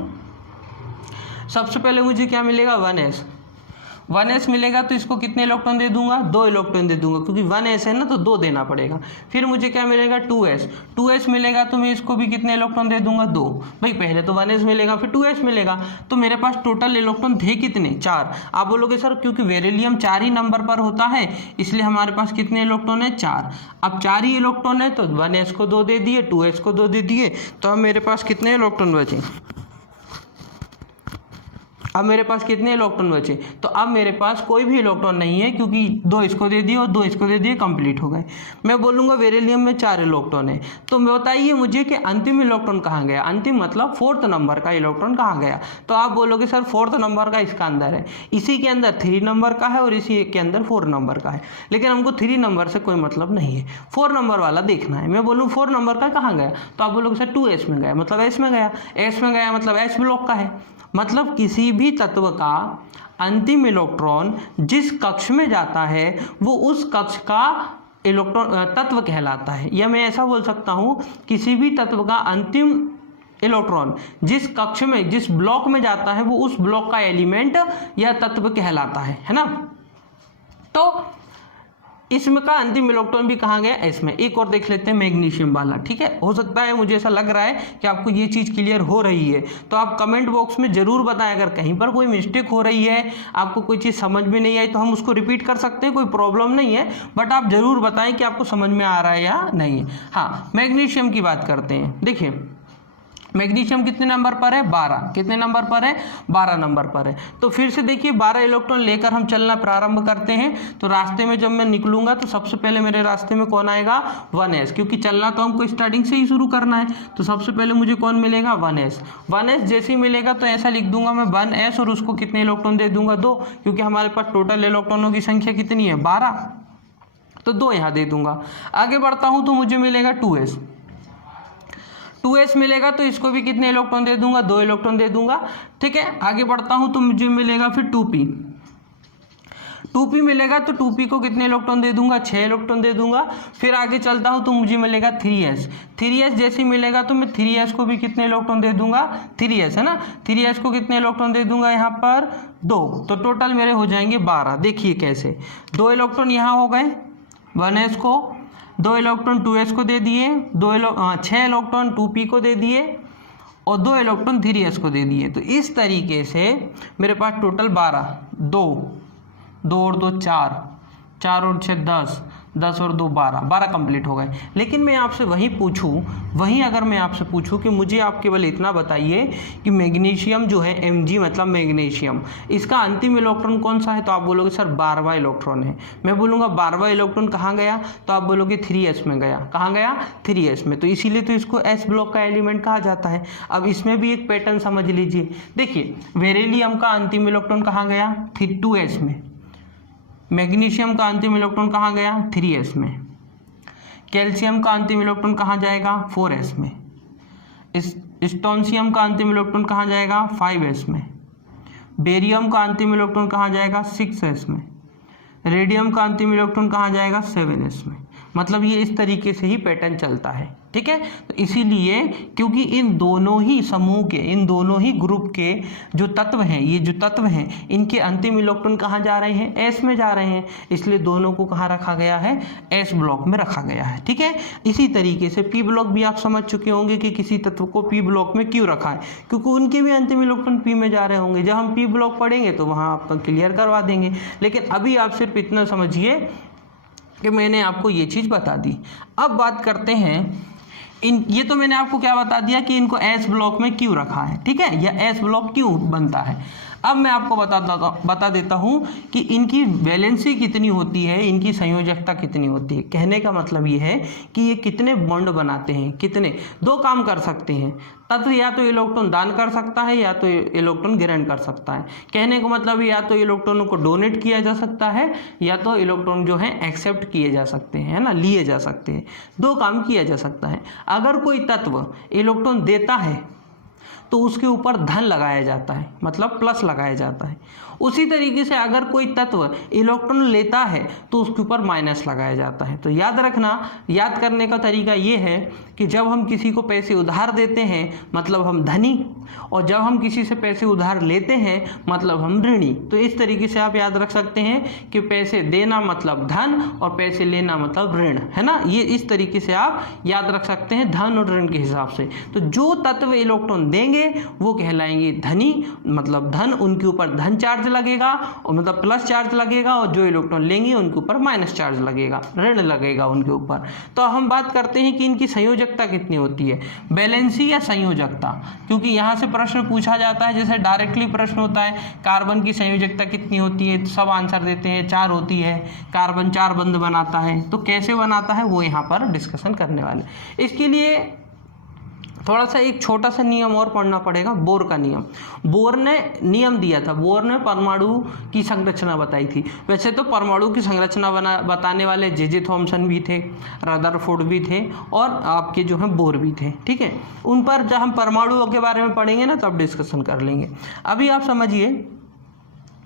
सबसे पहले मुझे क्या मिलेगा 1s मिलेगा, तो इसको कितने इलेक्ट्रॉन दे दूंगा 2 इलेक्ट्रॉन दे दूंगा, क्योंकि 1s है ना तो 2 देना पड़ेगा। फिर मुझे क्या मिलेगा 2s मिलेगा, तो मैं इसको भी कितने इलेक्ट्रॉन दे दूंगा 2। भाई पहले तो 1s मिलेगा फिर 2s मिलेगा, तो मेरे पास टोटल इलेक्ट्रॉन थे कितने 4। आप बोलोगे सर क्योंकि बेरिलियम 4 ही नंबर पर होता है इसलिए हमारे पास कितने इलेक्ट्रॉन है 4। अब 4 ही इलेक्ट्रॉन है तो 1s को 2 दे दिए, 2s को 2 दे दिए, तो अब मेरे पास कितने इलेक्ट्रॉन बचे, अब मेरे पास कितने इलेक्ट्रॉन बचे, तो अब मेरे पास कोई भी इलेक्ट्रॉन नहीं है, क्योंकि 2 इसको दे दिए और 2 इसको दे दिए, कंप्लीट हो गए। मैं बोलूँगा बेरिलियम में 4 इलेक्ट्रॉन है, तो बताइए मुझे कि अंतिम इलेक्ट्रॉन कहाँ गया, अंतिम मतलब 4th नंबर का इलेक्ट्रॉन कहाँ गया। तो आप बोलोगे सर 4th नंबर का इसका अंदर है, इसी के अंदर 3 नंबर का है और इसी के अंदर 4 नंबर का है, लेकिन हमको 3 नंबर से कोई मतलब नहीं है, 4 नंबर वाला देखना है। मैं बोलूँ 4 नंबर का कहाँ गया, तो आप बोलोगे सर 2s में गया, मतलब s में गया, s में गया मतलब s ब्लॉक का है। मतलब किसी भी तत्व का अंतिम इलेक्ट्रॉन जिस कक्ष में जाता है वो उस कक्ष का इलेक्ट्रॉन तत्व कहलाता है, या मैं ऐसा बोल सकता हूँ किसी भी तत्व का अंतिम इलेक्ट्रॉन जिस कक्ष में जिस ब्लॉक में जाता है वो उस ब्लॉक का एलिमेंट या तत्व कहलाता है ना। तो इसमें का अंतिम इलेक्ट्रॉन भी कहाँ गया, इसमें। एक और देख लेते हैं मैग्नीशियम वाला, ठीक है। हो सकता है मुझे ऐसा लग रहा है कि आपको ये चीज़ क्लियर हो रही है, तो आप कमेंट बॉक्स में ज़रूर बताएं। अगर कहीं पर कोई मिस्टेक हो रही है, आपको कोई चीज़ समझ में नहीं आई, तो हम उसको रिपीट कर सकते हैं, कोई प्रॉब्लम नहीं है, बट आप ज़रूर बताएं कि आपको समझ में आ रहा है या नहीं। हाँ, मैग्नीशियम की बात करते हैं। देखिए मैग्नीशियम कितने नंबर पर है 12, कितने नंबर पर है 12 नंबर पर है। तो फिर से देखिए 12 इलेक्ट्रॉन लेकर हम चलना प्रारंभ करते हैं। तो रास्ते में जब मैं निकलूंगा तो सबसे पहले मेरे रास्ते में कौन आएगा 1s, क्योंकि चलना तो हमको स्टार्टिंग से ही शुरू करना है। तो सबसे पहले मुझे कौन मिलेगा 1s जैसे ही मिलेगा तो ऐसा लिख दूंगा मैं 1s और उसको कितने इलेक्ट्रॉन दे दूंगा 2, क्योंकि हमारे पास टोटल इलेक्ट्रॉनों की संख्या कितनी है 12, तो 2 यहाँ दे दूंगा। आगे बढ़ता हूँ तो मुझे मिलेगा 2s मिलेगा, तो इसको भी कितने इलेक्ट्रॉन दे दूंगा 2 इलेक्ट्रॉन दे दूंगा, ठीक है। आगे बढ़ता हूं तो मुझे मिलेगा फिर 2p मिलेगा तो 2p को कितने इलेक्ट्रॉन दे दूंगा, 6 इलेक्ट्रॉन दे दूंगा। फिर आगे चलता हूँ तो मुझे मिलेगा 3s जैसे मिलेगा तो मैं 3s को भी कितने इलेक्ट्रॉन दे दूंगा, 3s है ना, 3s को कितने इलेक्ट्रॉन दे दूंगा यहाँ पर 2, तो टोटल मेरे हो जाएंगे 12। देखिए कैसे, 2 इलेक्ट्रॉन यहाँ हो गए 1s को, 2 इलेक्ट्रॉन 2s को दे दिए, 6 इलेक्ट्रॉन 2p को दे दिए और 2 इलेक्ट्रॉन 3s को दे दिए। तो इस तरीके से मेरे पास टोटल 12, 2 और 2 4, 4 और 6 10, 10 और 2 12 कंप्लीट हो गए। लेकिन मैं आपसे अगर मैं आपसे पूछूं कि मुझे आप केवल इतना बताइए कि मैग्नीशियम जो है Mg मतलब मैग्नीशियम, इसका अंतिम इलेक्ट्रॉन कौन सा है, तो आप बोलोगे सर 12वां इलेक्ट्रॉन है। मैं बोलूँगा 12वां इलेक्ट्रॉन कहाँ गया, तो आप बोलोगे 3s में गया। कहाँ गया, 3s में, तो इसीलिए तो इसको s ब्लॉक का एलिमेंट कहा जाता है। अब इसमें भी एक पैटर्न समझ लीजिए, देखिए बेरिलियम का अंतिम इलेक्ट्रॉन कहाँ गया, 2s में। मैग्नीशियम का अंतिम इलेक्ट्रॉन कहाँ गया, 3s में। कैल्शियम का अंतिम इलेक्ट्रॉन कहाँ जाएगा, 4s में। स्टोनशियम का अंतिम इलेक्ट्रॉन कहाँ जाएगा, 5s में। बेरियम का अंतिम इलेक्ट्रॉन कहाँ जाएगा, 6s में। रेडियम का अंतिम इलेक्ट्रॉन कहाँ जाएगा, 7s में। मतलब ये इस तरीके से ही पैटर्न चलता है, ठीक है। तो इसीलिए क्योंकि इन दोनों ही समूह के, इन दोनों ही ग्रुप के जो तत्व हैं, ये जो तत्व हैं, इनके अंतिम इलेक्ट्रॉन कहाँ जा रहे हैं, s में जा रहे हैं, इसलिए दोनों को कहाँ रखा गया है, s ब्लॉक में रखा गया है, ठीक है। इसी तरीके से p ब्लॉक भी आप समझ चुके होंगे कि किसी तत्व को p ब्लॉक में क्यों रखा है, क्योंकि उनके भी अंतिम इलेक्ट्रॉन p में जा रहे होंगे। जब हम p ब्लॉक पढ़ेंगे तो वहाँ आपका क्लियर करवा देंगे, लेकिन अभी आप सिर्फ इतना समझिए कि मैंने आपको ये चीज़ बता दी। अब बात करते हैं ये तो मैंने आपको क्या बता दिया कि इनको s ब्लॉक में क्यों रखा है, ठीक है, या s ब्लॉक क्यों बनता है। अब मैं आपको बता देता हूँ कि इनकी वैलेंसी कितनी होती है, इनकी संयोजकता कितनी होती है। कहने का मतलब ये है कि ये कितने बॉन्ड बनाते हैं, कितने, 2 काम कर सकते हैं तत्व, या तो इलेक्ट्रॉन दान कर सकता है या तो इलेक्ट्रॉन ग्रहण कर सकता है। कहने का मतलब या तो इलेक्ट्रॉनों को डोनेट किया जा सकता है या तो इलेक्ट्रॉन जो है एक्सेप्ट किए जा सकते हैं, है ना, लिए जा सकते हैं। 2 काम किया जा सकता है। अगर कोई तत्व इलेक्ट्रॉन देता है तो उसके ऊपर धन लगाया जाता है, मतलब प्लस लगाया जाता है। उसी तरीके से अगर कोई तत्व इलेक्ट्रॉन लेता है तो उसके ऊपर माइनस लगाया जाता है। तो याद रखना, याद करने का तरीका ये है कि जब हम किसी को पैसे उधार देते हैं मतलब हम धनी, और जब हम किसी से पैसे उधार लेते हैं मतलब हम ऋणी। तो इस तरीके से आप याद रख सकते हैं कि पैसे देना मतलब धन और पैसे लेना मतलब ऋण, है ना। ये इस तरीके से आप याद रख सकते हैं धन और ऋण के हिसाब से। तो जो तत्व इलेक्ट्रॉन देंगे वो कहलाएंगे धनी, मतलब धन, उनके ऊपर धन चार्ज लगेगा और मतलब प्लस चार्ज लगेगा, और जो इलेक्ट्रॉन लेंगे उनके ऊपर माइनस चार्ज लगेगा, ऋण लगेगा उनके ऊपर। तो हम बात करते हैं कि इनकी संयोजकता कितनी होती है, बैलेंसी या संयोजकता, क्योंकि यहाँ से प्रश्न पूछा जाता है। जैसे डायरेक्टली प्रश्न होता है कार्बन की संयोजकता कितनी होती है, तो सब आंसर देते हैं 4 होती है। कार्बन 4 बंध बनाता है, तो कैसे बनाता है वो यहाँ पर डिस्कशन करने वाले। इसके लिए थोड़ा सा एक छोटा सा नियम और पढ़ना पड़ेगा, बोर का नियम। बोर ने नियम दिया था, बोर ने परमाणु की संरचना बताई थी। वैसे तो परमाणु की संरचना बताने वाले जे थॉमसन भी थे, रदरफोर्ड भी थे, और आपके जो हैं बोर भी थे, ठीक है। उन पर जब हम परमाणुओं के बारे में पढ़ेंगे ना तब डिस्कशन कर लेंगे। अभी आप समझिए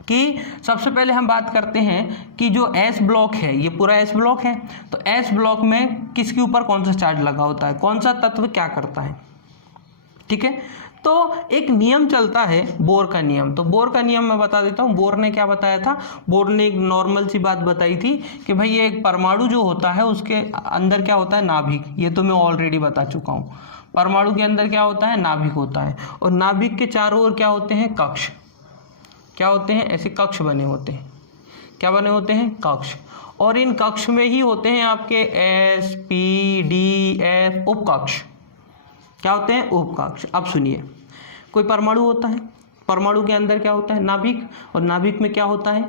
कि सबसे पहले हम बात करते हैं कि जो s ब्लॉक है, ये पूरा s ब्लॉक है, तो s ब्लॉक में किसके ऊपर कौन सा चार्ज लगा होता है, कौन सा तत्व क्या करता है, ठीक है। तो एक नियम चलता है बोर का नियम। तो बोर का नियम मैं बता देता हूँ। बोर ने क्या बताया था, बोर ने एक नॉर्मल सी बात बताई थी कि भाई ये एक परमाणु जो होता है उसके अंदर क्या होता है, नाभिक। ये तो मैं ऑलरेडी बता चुका हूँ। परमाणु के अंदर क्या होता है, नाभिक होता है, और नाभिक के चारों ओर क्या होते हैं, कक्ष। क्या होते हैं, ऐसे कक्ष बने होते हैं। क्या बने होते हैं, कक्ष। और इन कक्ष में ही होते हैं आपके S, P, D, F उपकक्ष। क्या होते हैं, उपकक्ष। अब सुनिए, कोई परमाणु होता है, परमाणु के अंदर क्या होता है, नाभिक, और नाभिक में क्या होता है,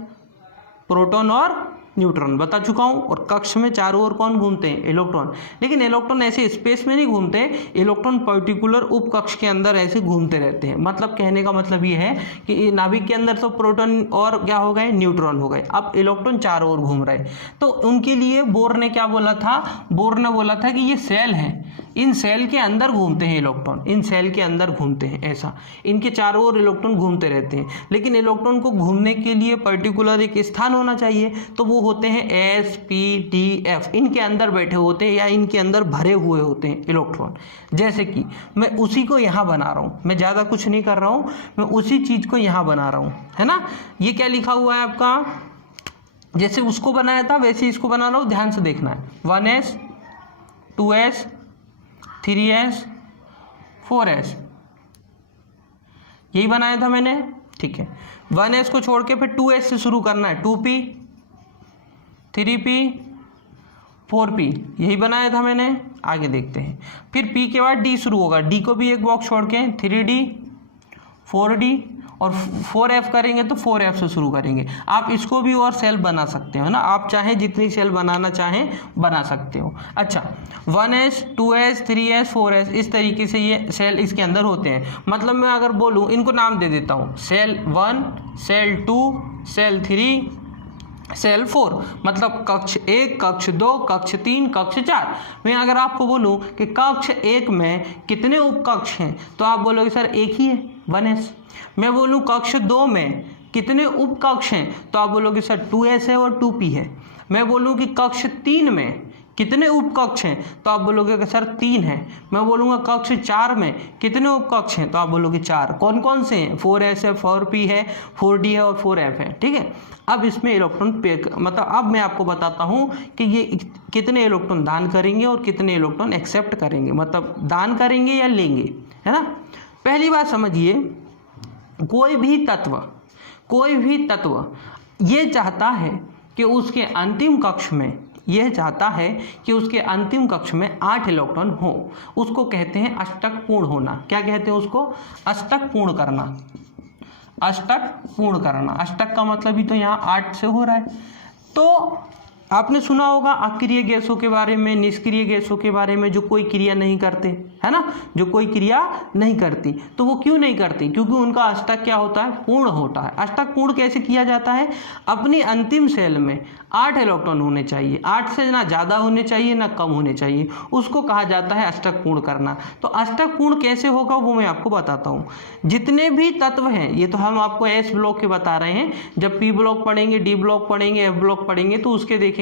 प्रोटॉन और न्यूट्रॉन, बता चुका हूँ। और कक्ष में चारों ओर कौन घूमते हैं, इलेक्ट्रॉन। लेकिन इलेक्ट्रॉन ऐसे स्पेस में नहीं घूमते, इलेक्ट्रॉन पर्टिकुलर उपकक्ष के अंदर ऐसे घूमते रहते हैं। मतलब कहने का मतलब ये है कि नाभिक के अंदर तो प्रोटॉन और क्या हो गए, न्यूट्रॉन हो गए। अब इलेक्ट्रॉन चारों ओर घूम रहे। तो उनके लिए बोर ने क्या बोला था, बोर ने बोला था कि ये सेल हैं, इन सेल के अंदर घूमते हैं इलेक्ट्रॉन, इन सेल के अंदर घूमते हैं, ऐसा इनके चारों ओर इलेक्ट्रॉन घूमते रहते हैं। लेकिन इलेक्ट्रॉन को घूमने के लिए पर्टिकुलर एक स्थान होना चाहिए, तो वो होते हैं S, P, D, F, इनके अंदर बैठे होते हैं या इनके अंदर भरे हुए होते हैं इलेक्ट्रॉन। जैसे कि मैं उसी को यहाँ बना रहा हूँ, मैं ज़्यादा कुछ नहीं कर रहा हूँ, मैं उसी चीज़ को यहाँ बना रहा हूँ, है ना। ये क्या लिखा हुआ है आपका, जैसे उसको बनाया था वैसे इसको बना रहा हूँ, ध्यान से देखना है। 1s, 2s, 3s, 4s, यही बनाया था मैंने, ठीक है। 1s को छोड़ के फिर 2s से शुरू करना है, 2p, 3p, 4p, यही बनाया था मैंने। आगे देखते हैं, फिर p के बाद d शुरू होगा, d को भी एक बॉक्स छोड़ के 3d, 4d और 4f करेंगे तो 4f से शुरू करेंगे। आप इसको भी और सेल बना सकते हो ना, आप चाहे जितनी सेल बनाना चाहें बना सकते हो। अच्छा, 1s, 2s, 3s, 4s, इस तरीके से ये सेल इसके अंदर होते हैं। मतलब मैं अगर बोलूँ, इनको नाम दे देता हूँ, सेल 1, सेल 2, सेल 3, सेल 4, मतलब कक्ष 1, कक्ष 2, कक्ष 3, कक्ष 4। मैं अगर आपको बोलूँ कि कक्ष 1 में कितने उपकक्ष हैं, तो आप बोलोगे सर एक ही है, 1s। मैं बोलूँ कक्ष 2 में कितने उपकक्ष हैं, तो आप बोलोगे सर 2s है और 2p है। मैं बोलूँ कि कक्ष 3 में कितने उपकक्ष हैं, तो आप बोलोगे कि सर 3 है। मैं बोलूँगा कक्ष 4 में कितने उपकक्ष हैं, तो आप बोलोगे 4। कौन कौन से हैं, 4s है, 4p है, 4d है और 4f है, ठीक है। अब इसमें इलेक्ट्रॉन मतलब अब मैं आपको बताता हूँ कि ये कितने इलेक्ट्रॉन दान करेंगे और कितने इलेक्ट्रॉन एक्सेप्ट करेंगे, मतलब दान करेंगे या लेंगे, है ना। पहली बात समझिए, कोई भी तत्व ये चाहता है कि उसके अंतिम कक्ष में, यह चाहता है कि उसके अंतिम कक्ष में 8 इलेक्ट्रॉन हो। उसको कहते हैं अष्टक पूर्ण होना। क्या कहते हैं उसको, अष्टक पूर्ण करना। अष्टक पूर्ण करना, अष्टक का मतलब ही तो यहाँ 8 से हो रहा है। तो आपने सुना होगा अक्रिय गैसों के बारे में, निष्क्रिय गैसों के बारे में, जो कोई क्रिया नहीं करते, है ना, जो कोई क्रिया नहीं करती। तो वो क्यों नहीं करती, क्योंकि उनका अष्टक क्या होता है, पूर्ण होता है। अष्टक पूर्ण कैसे किया जाता है, अपनी अंतिम सेल में 8 इलेक्ट्रॉन होने चाहिए, 8 से ना ज़्यादा होने चाहिए ना कम होने चाहिए, उसको कहा जाता है अष्टक पूर्ण करना। तो अष्टक पूर्ण कैसे होगा वो मैं आपको बताता हूँ। जितने भी तत्व हैं, ये तो हम आपको एस ब्लॉक के बता रहे हैं, जब पी ब्लॉक पढ़ेंगे, डी ब्लॉक पढ़ेंगे, एफ ब्लॉक पढ़ेंगे तो उसके देखेंगे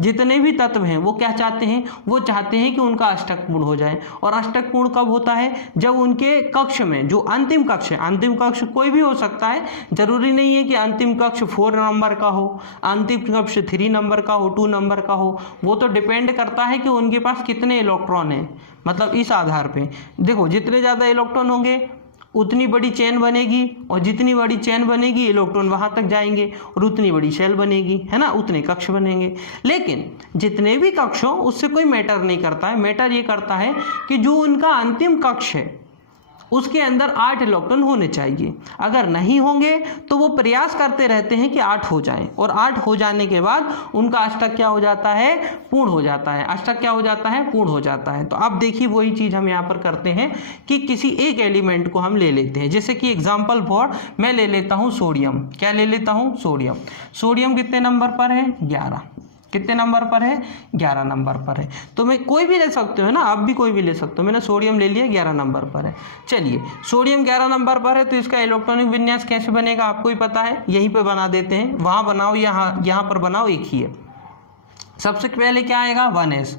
जितने भी तत्व हैं वो क्या चाहते हैं, वो चाहते हैं कि उनका अष्टक पूर्ण हो जाए। और अष्टक पूर्ण कब होता है, जब उनके कक्ष में, जो अंतिम कक्ष है, अंतिम कक्ष कोई भी हो सकता है, जरूरी नहीं है कि अंतिम कक्ष 4 नंबर का हो, अंतिम कक्ष 3 नंबर का हो, 2 नंबर का हो, वो तो डिपेंड करता है कि उनके पास कितने इलेक्ट्रॉन हैं। मतलब इस आधार पे देखो, जितने ज़्यादा इलेक्ट्रॉन होंगे उतनी बड़ी चेन बनेगी, और जितनी बड़ी चेन बनेगी इलेक्ट्रॉन वहाँ तक जाएंगे, और उतनी बड़ी शेल बनेगी, है ना, उतने कक्ष बनेंगे। लेकिन जितने भी कक्ष हो उससे कोई मैटर नहीं करता है। मैटर ये करता है कि जो उनका अंतिम कक्ष है उसके अंदर 8 इलेक्ट्रॉन होने चाहिए। अगर नहीं होंगे तो वो प्रयास करते रहते हैं कि 8 हो जाएं, और 8 हो जाने के बाद उनका अष्टक क्या हो जाता है, पूर्ण हो जाता है। अष्टक क्या हो जाता है, पूर्ण हो जाता है। तो अब देखिए वही चीज़ हम यहाँ पर करते हैं कि किसी एक एलिमेंट को हम ले लेते हैं। जैसे कि एग्जाम्पल फॉर मैं ले लेता हूँ सोडियम। क्या ले लेता हूँ, सोडियम। सोडियम कितने नंबर पर है, 11। कितने नंबर पर है, 11 नंबर पर है। तो मैं कोई भी ले सकते हो ना, आप भी कोई भी ले सकते हो। मैंने सोडियम ले लिया, 11 नंबर पर है। चलिए, सोडियम 11 नंबर पर है तो इसका इलेक्ट्रॉनिक विन्यास कैसे बनेगा आपको ही पता है, यहीं पे बना देते हैं। वहाँ बनाओ, यहाँ पर बनाओ, एक ही है। सबसे पहले क्या आएगा, 1s।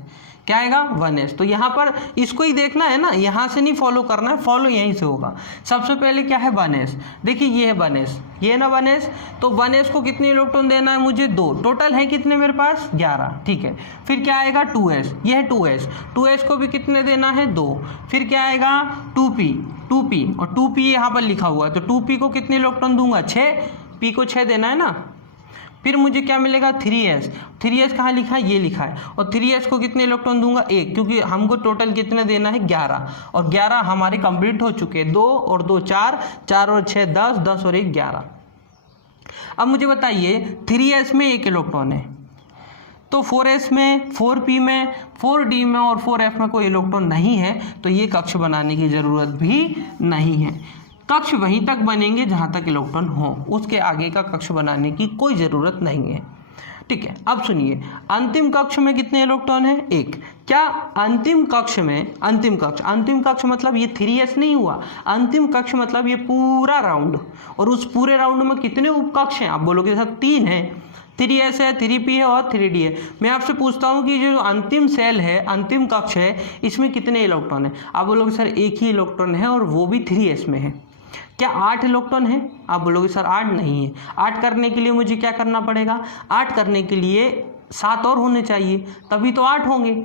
क्या आएगा, 1s। तो यहाँ पर इसको ही देखना है ना, यहाँ से नहीं फॉलो करना है, फॉलो यहीं से होगा। सबसे पहले क्या है, 1s। देखिए ये है 1s, ये है ना 1s। तो 1s को कितने इलेक्ट्रॉन देना है मुझे, 2। टोटल है कितने मेरे पास, 11, ठीक है। फिर क्या आएगा, 2s। ये है 2s, 2s को भी कितने देना है, 2। फिर क्या आएगा, 2p, और 2p यहाँ पर लिखा हुआ है, तो 2p को कितने इलेक्ट्रॉन दूंगा, 6। p को 6 देना है ना। फिर मुझे क्या मिलेगा, 3s। 3s कहाँ लिखा है, ये लिखा है। और 3s को कितने इलेक्ट्रॉन दूंगा, 1, क्योंकि हमको टोटल कितने देना है, 11। और 11 हमारे कंप्लीट हो चुके हैं। 2 और 2 4, 4 और 6 10, 10 और 1 11। अब मुझे बताइए 3s में 1 इलेक्ट्रॉन है, तो 4s में, 4p में, 4d में और 4f में कोई इलेक्ट्रॉन नहीं है, तो ये कक्ष बनाने की ज़रूरत भी नहीं है। कक्ष वहीं तक बनेंगे जहाँ तक इलेक्ट्रॉन हो, उसके आगे का कक्ष बनाने की कोई ज़रूरत नहीं है। ठीक है। अब सुनिए, अंतिम कक्ष में कितने इलेक्ट्रॉन है? एक। क्या अंतिम कक्ष में, अंतिम कक्ष मतलब ये 3s नहीं हुआ, अंतिम कक्ष मतलब ये पूरा राउंड, और उस पूरे राउंड में कितने उपकक्ष हैं? आप बोलोगे सर 3 है, 3s है, 3p है और 3d है। मैं आपसे पूछता हूँ कि जो अंतिम सेल है, अंतिम कक्ष है, इसमें कितने इलेक्ट्रॉन है? आप बोलोगे सर एक ही इलेक्ट्रॉन है और वो भी 3s में है। क्या 8 इलेक्ट्रॉन है? आप बोलोगे सर 8 नहीं है। 8 करने के लिए मुझे क्या करना पड़ेगा? 8 करने के लिए 7 और होने चाहिए, तभी तो 8 होंगे।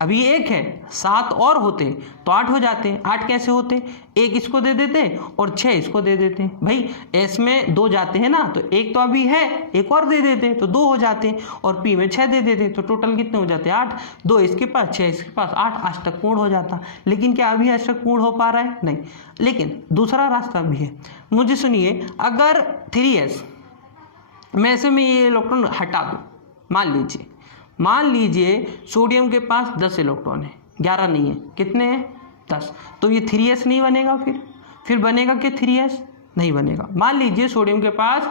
अभी 1 है, 7 और होते तो 8 हो जाते। 8 कैसे होते? 1 इसको दे देते और 6 इसको दे देते। भाई एस में 2 जाते हैं ना, तो 1 तो अभी है, 1 और दे देते तो 2 हो जाते, और पी में 6 दे देते तो टोटल कितने हो जाते? 8। 2 इसके पास, 6 इसके पास, 8 अष्टक पूर्ण हो जाता। लेकिन क्या अभी अष्टक पूर्ण हो पा रहा है? नहीं। लेकिन दूसरा रास्ता भी है। मुझे सुनिए, अगर 3s में से मैं ये इलेक्ट्रॉन हटा दूँ, मान लीजिए सोडियम के पास 10 इलेक्ट्रॉन है, 11 नहीं है, कितने हैं? 10। तो ये 3s नहीं बनेगा, फिर बनेगा क्या 3s? नहीं बनेगा। मान लीजिए सोडियम के पास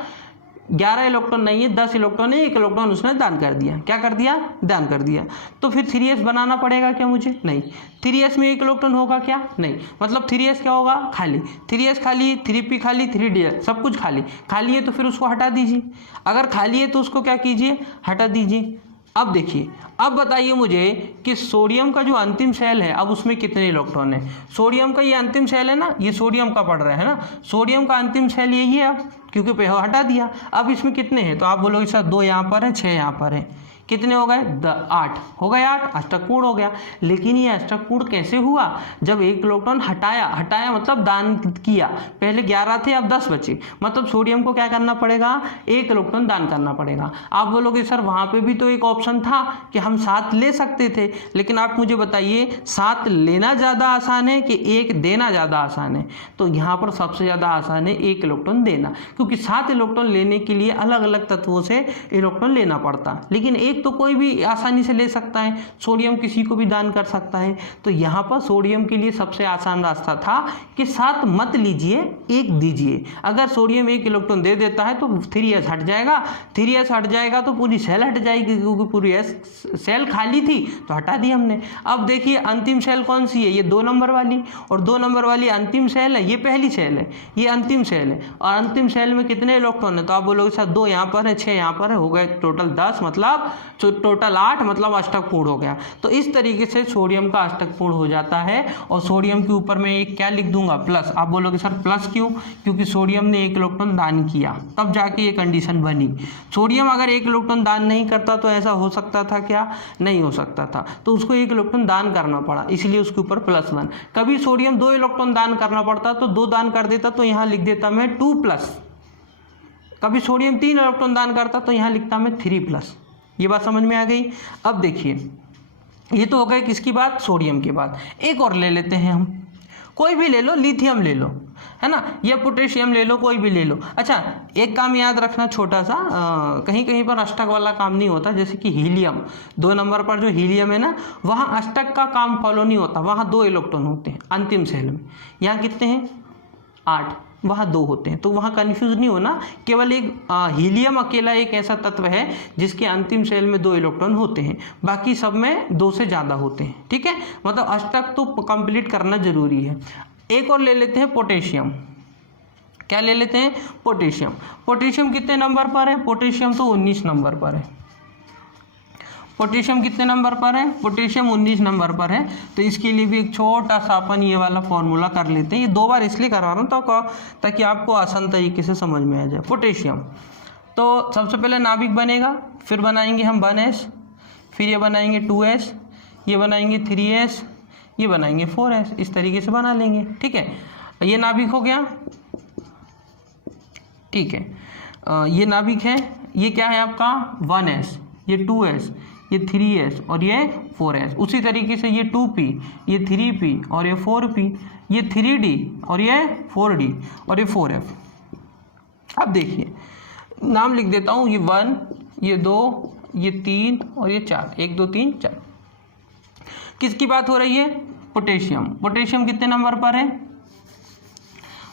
11 इलेक्ट्रॉन नहीं है, 10 इलेक्ट्रॉन है, 1 इलेक्ट्रॉन उसने दान कर दिया। क्या कर दिया? दान कर दिया। तो फिर 3s बनाना पड़ेगा क्या मुझे? नहीं। 3s में 1 इलेक्ट्रॉन होगा क्या? नहीं। मतलब 3s क्या होगा? खाली। 3s खाली, 3p खाली, 3d सब कुछ खाली है, तो फिर उसको हटा दीजिए। अगर खाली है तो उसको क्या कीजिए? हटा दीजिए। अब देखिए, अब बताइए मुझे कि सोडियम का जो अंतिम सेल है, अब उसमें कितने इलेक्ट्रॉन है? सोडियम का ये अंतिम सेल है ना, ये सोडियम का पड़ रहा है ना, सोडियम का अंतिम सेल यही है अब, क्योंकि पे हटा दिया। अब इसमें कितने हैं? तो आप बोलोगे सर 2 यहाँ पर है, 6 यहाँ पर है, कितने हो गए? 8 हो गए, 8 अष्टक पूर्ण हो गया। लेकिन ये अष्टक पूर्ण कैसे हुआ? जब 1 इलेक्ट्रॉन हटाया मतलब दान किया। पहले 11 थे, अब 10 बचे, मतलब सोडियम को क्या करना पड़ेगा? 1 इलेक्ट्रॉन दान करना पड़ेगा। आप बोलोगे सर वहाँ पे भी तो एक ऑप्शन था कि हम 7 ले सकते थे, लेकिन आप मुझे बताइए 7 लेना ज़्यादा आसान है कि 1 देना ज़्यादा आसान है? तो यहाँ पर सबसे ज़्यादा आसान है 1 इलेक्ट्रॉन देना, क्योंकि 7 इलेक्ट्रॉन लेने के लिए अलग अलग तत्वों से इलेक्ट्रॉन लेना पड़ता, लेकिन एक तो कोई भी आसानी से ले सकता है, सोडियम किसी को भी दान कर सकता है। तो यहाँ पर सोडियम के लिए सबसे आसान रास्ता था कि 7 मत लीजिए, 1 दीजिए। अगर सोडियम 1 इलेक्ट्रॉन दे देता है तो 3s हट जाएगा, 3s हट जाएगा तो पूरी सेल हट जाएगी, क्योंकि पूरी सेल खाली थी तो हटा दी हमने। अब देखिए अंतिम सेल कौन सी है? ये 2 नंबर वाली, और 2 नंबर वाली अंतिम सेल है, ये पहली सेल है, ये अंतिम सेल है। और अंतिम सेल में कितने इलेक्ट्रॉन है? तो आप बोलोगे सर 2 यहाँ पर है, 6 यहाँ पर है, हो गए टोटल 10, मतलब टोटल 8, मतलब अष्टक पूर्ण हो गया। तो इस तरीके से सोडियम का अष्टक पूर्ण हो जाता है। और सोडियम के ऊपर मैं एक क्या लिख दूंगा? प्लस। आप बोलोगे सर प्लस क्यों? क्योंकि सोडियम ने 1 इलेक्ट्रॉन दान किया, तब जाके ये कंडीशन बनी। सोडियम अगर 1 इलेक्ट्रॉन दान नहीं करता तो ऐसा हो सकता था क्या? नहीं हो सकता था, तो उसको 1 इलेक्ट्रॉन दान करना पड़ा, इसलिए उसके ऊपर +1। कभी सोडियम 2 इलेक्ट्रॉन दान करना पड़ता तो 2 दान कर देता, तो यहाँ लिख देता मैं 2+। कभी सोडियम 3 इलेक्ट्रॉन दान करता तो यहाँ लिखता मैं 3+। ये बात समझ में आ गई? अब देखिए, ये तो हो गए किसकी बात? सोडियम की बात। एक और ले लेते हैं हम, कोई भी ले लो, लिथियम ले लो, है ना, या पोटेशियम ले लो, कोई भी ले लो। अच्छा, एक काम याद रखना छोटा सा, कहीं कहीं पर अष्टक वाला काम नहीं होता, जैसे कि हीलियम, 2 नंबर पर जो हीलियम है ना, वहाँ अष्टक का काम फॉलो नहीं होता, वहाँ 2 इलेक्ट्रॉन होते हैं अंतिम सेल में। यहाँ कितने हैं? 8, वहाँ 2 होते हैं, तो वहाँ कन्फ्यूज नहीं होना। केवल एक हीलियम अकेला एक ऐसा तत्व है जिसके अंतिम सेल में 2 इलेक्ट्रॉन होते हैं, बाकी सब में 2 से ज़्यादा होते हैं। ठीक है, मतलब अष्टक तो कंप्लीट करना जरूरी है। एक और ले लेते हैं पोटेशियम। क्या ले लेते हैं? पोटेशियम। पोटेशियम कितने नंबर पर है? पोटेशियम तो 19 नंबर पर है। पोटेशियम कितने नंबर पर है? पोटेशियम 19 नंबर पर है। तो इसके लिए भी एक छोटा सा अपन ये वाला फॉर्मूला कर लेते हैं। ये 2 बार इसलिए करवा रहा हूँ ताकि आपको आसान तरीके से समझ में आ जाए। पोटेशियम तो सबसे पहले नाभिक बनेगा, फिर बनाएंगे हम 1s, फिर ये बनाएंगे 2s, ये बनाएंगे 3s, ये बनाएंगे 4s, इस तरीके से बना लेंगे। ठीक है, ये नाभिक हो गया। ठीक है, ये नाभिक है, ये क्या है आपका? 1s, ये 2s, ये 3s और ये 4s। उसी तरीके से ये 2p, ये 3p और ये 4p, ये 3d और ये 4d और ये 4f। अब देखिए, नाम लिख देता हूँ, ये 1, ये 2, ये 3 और ये 4, 1 2 3 4। किसकी बात हो रही है? पोटेशियम। पोटेशियम कितने नंबर पर है?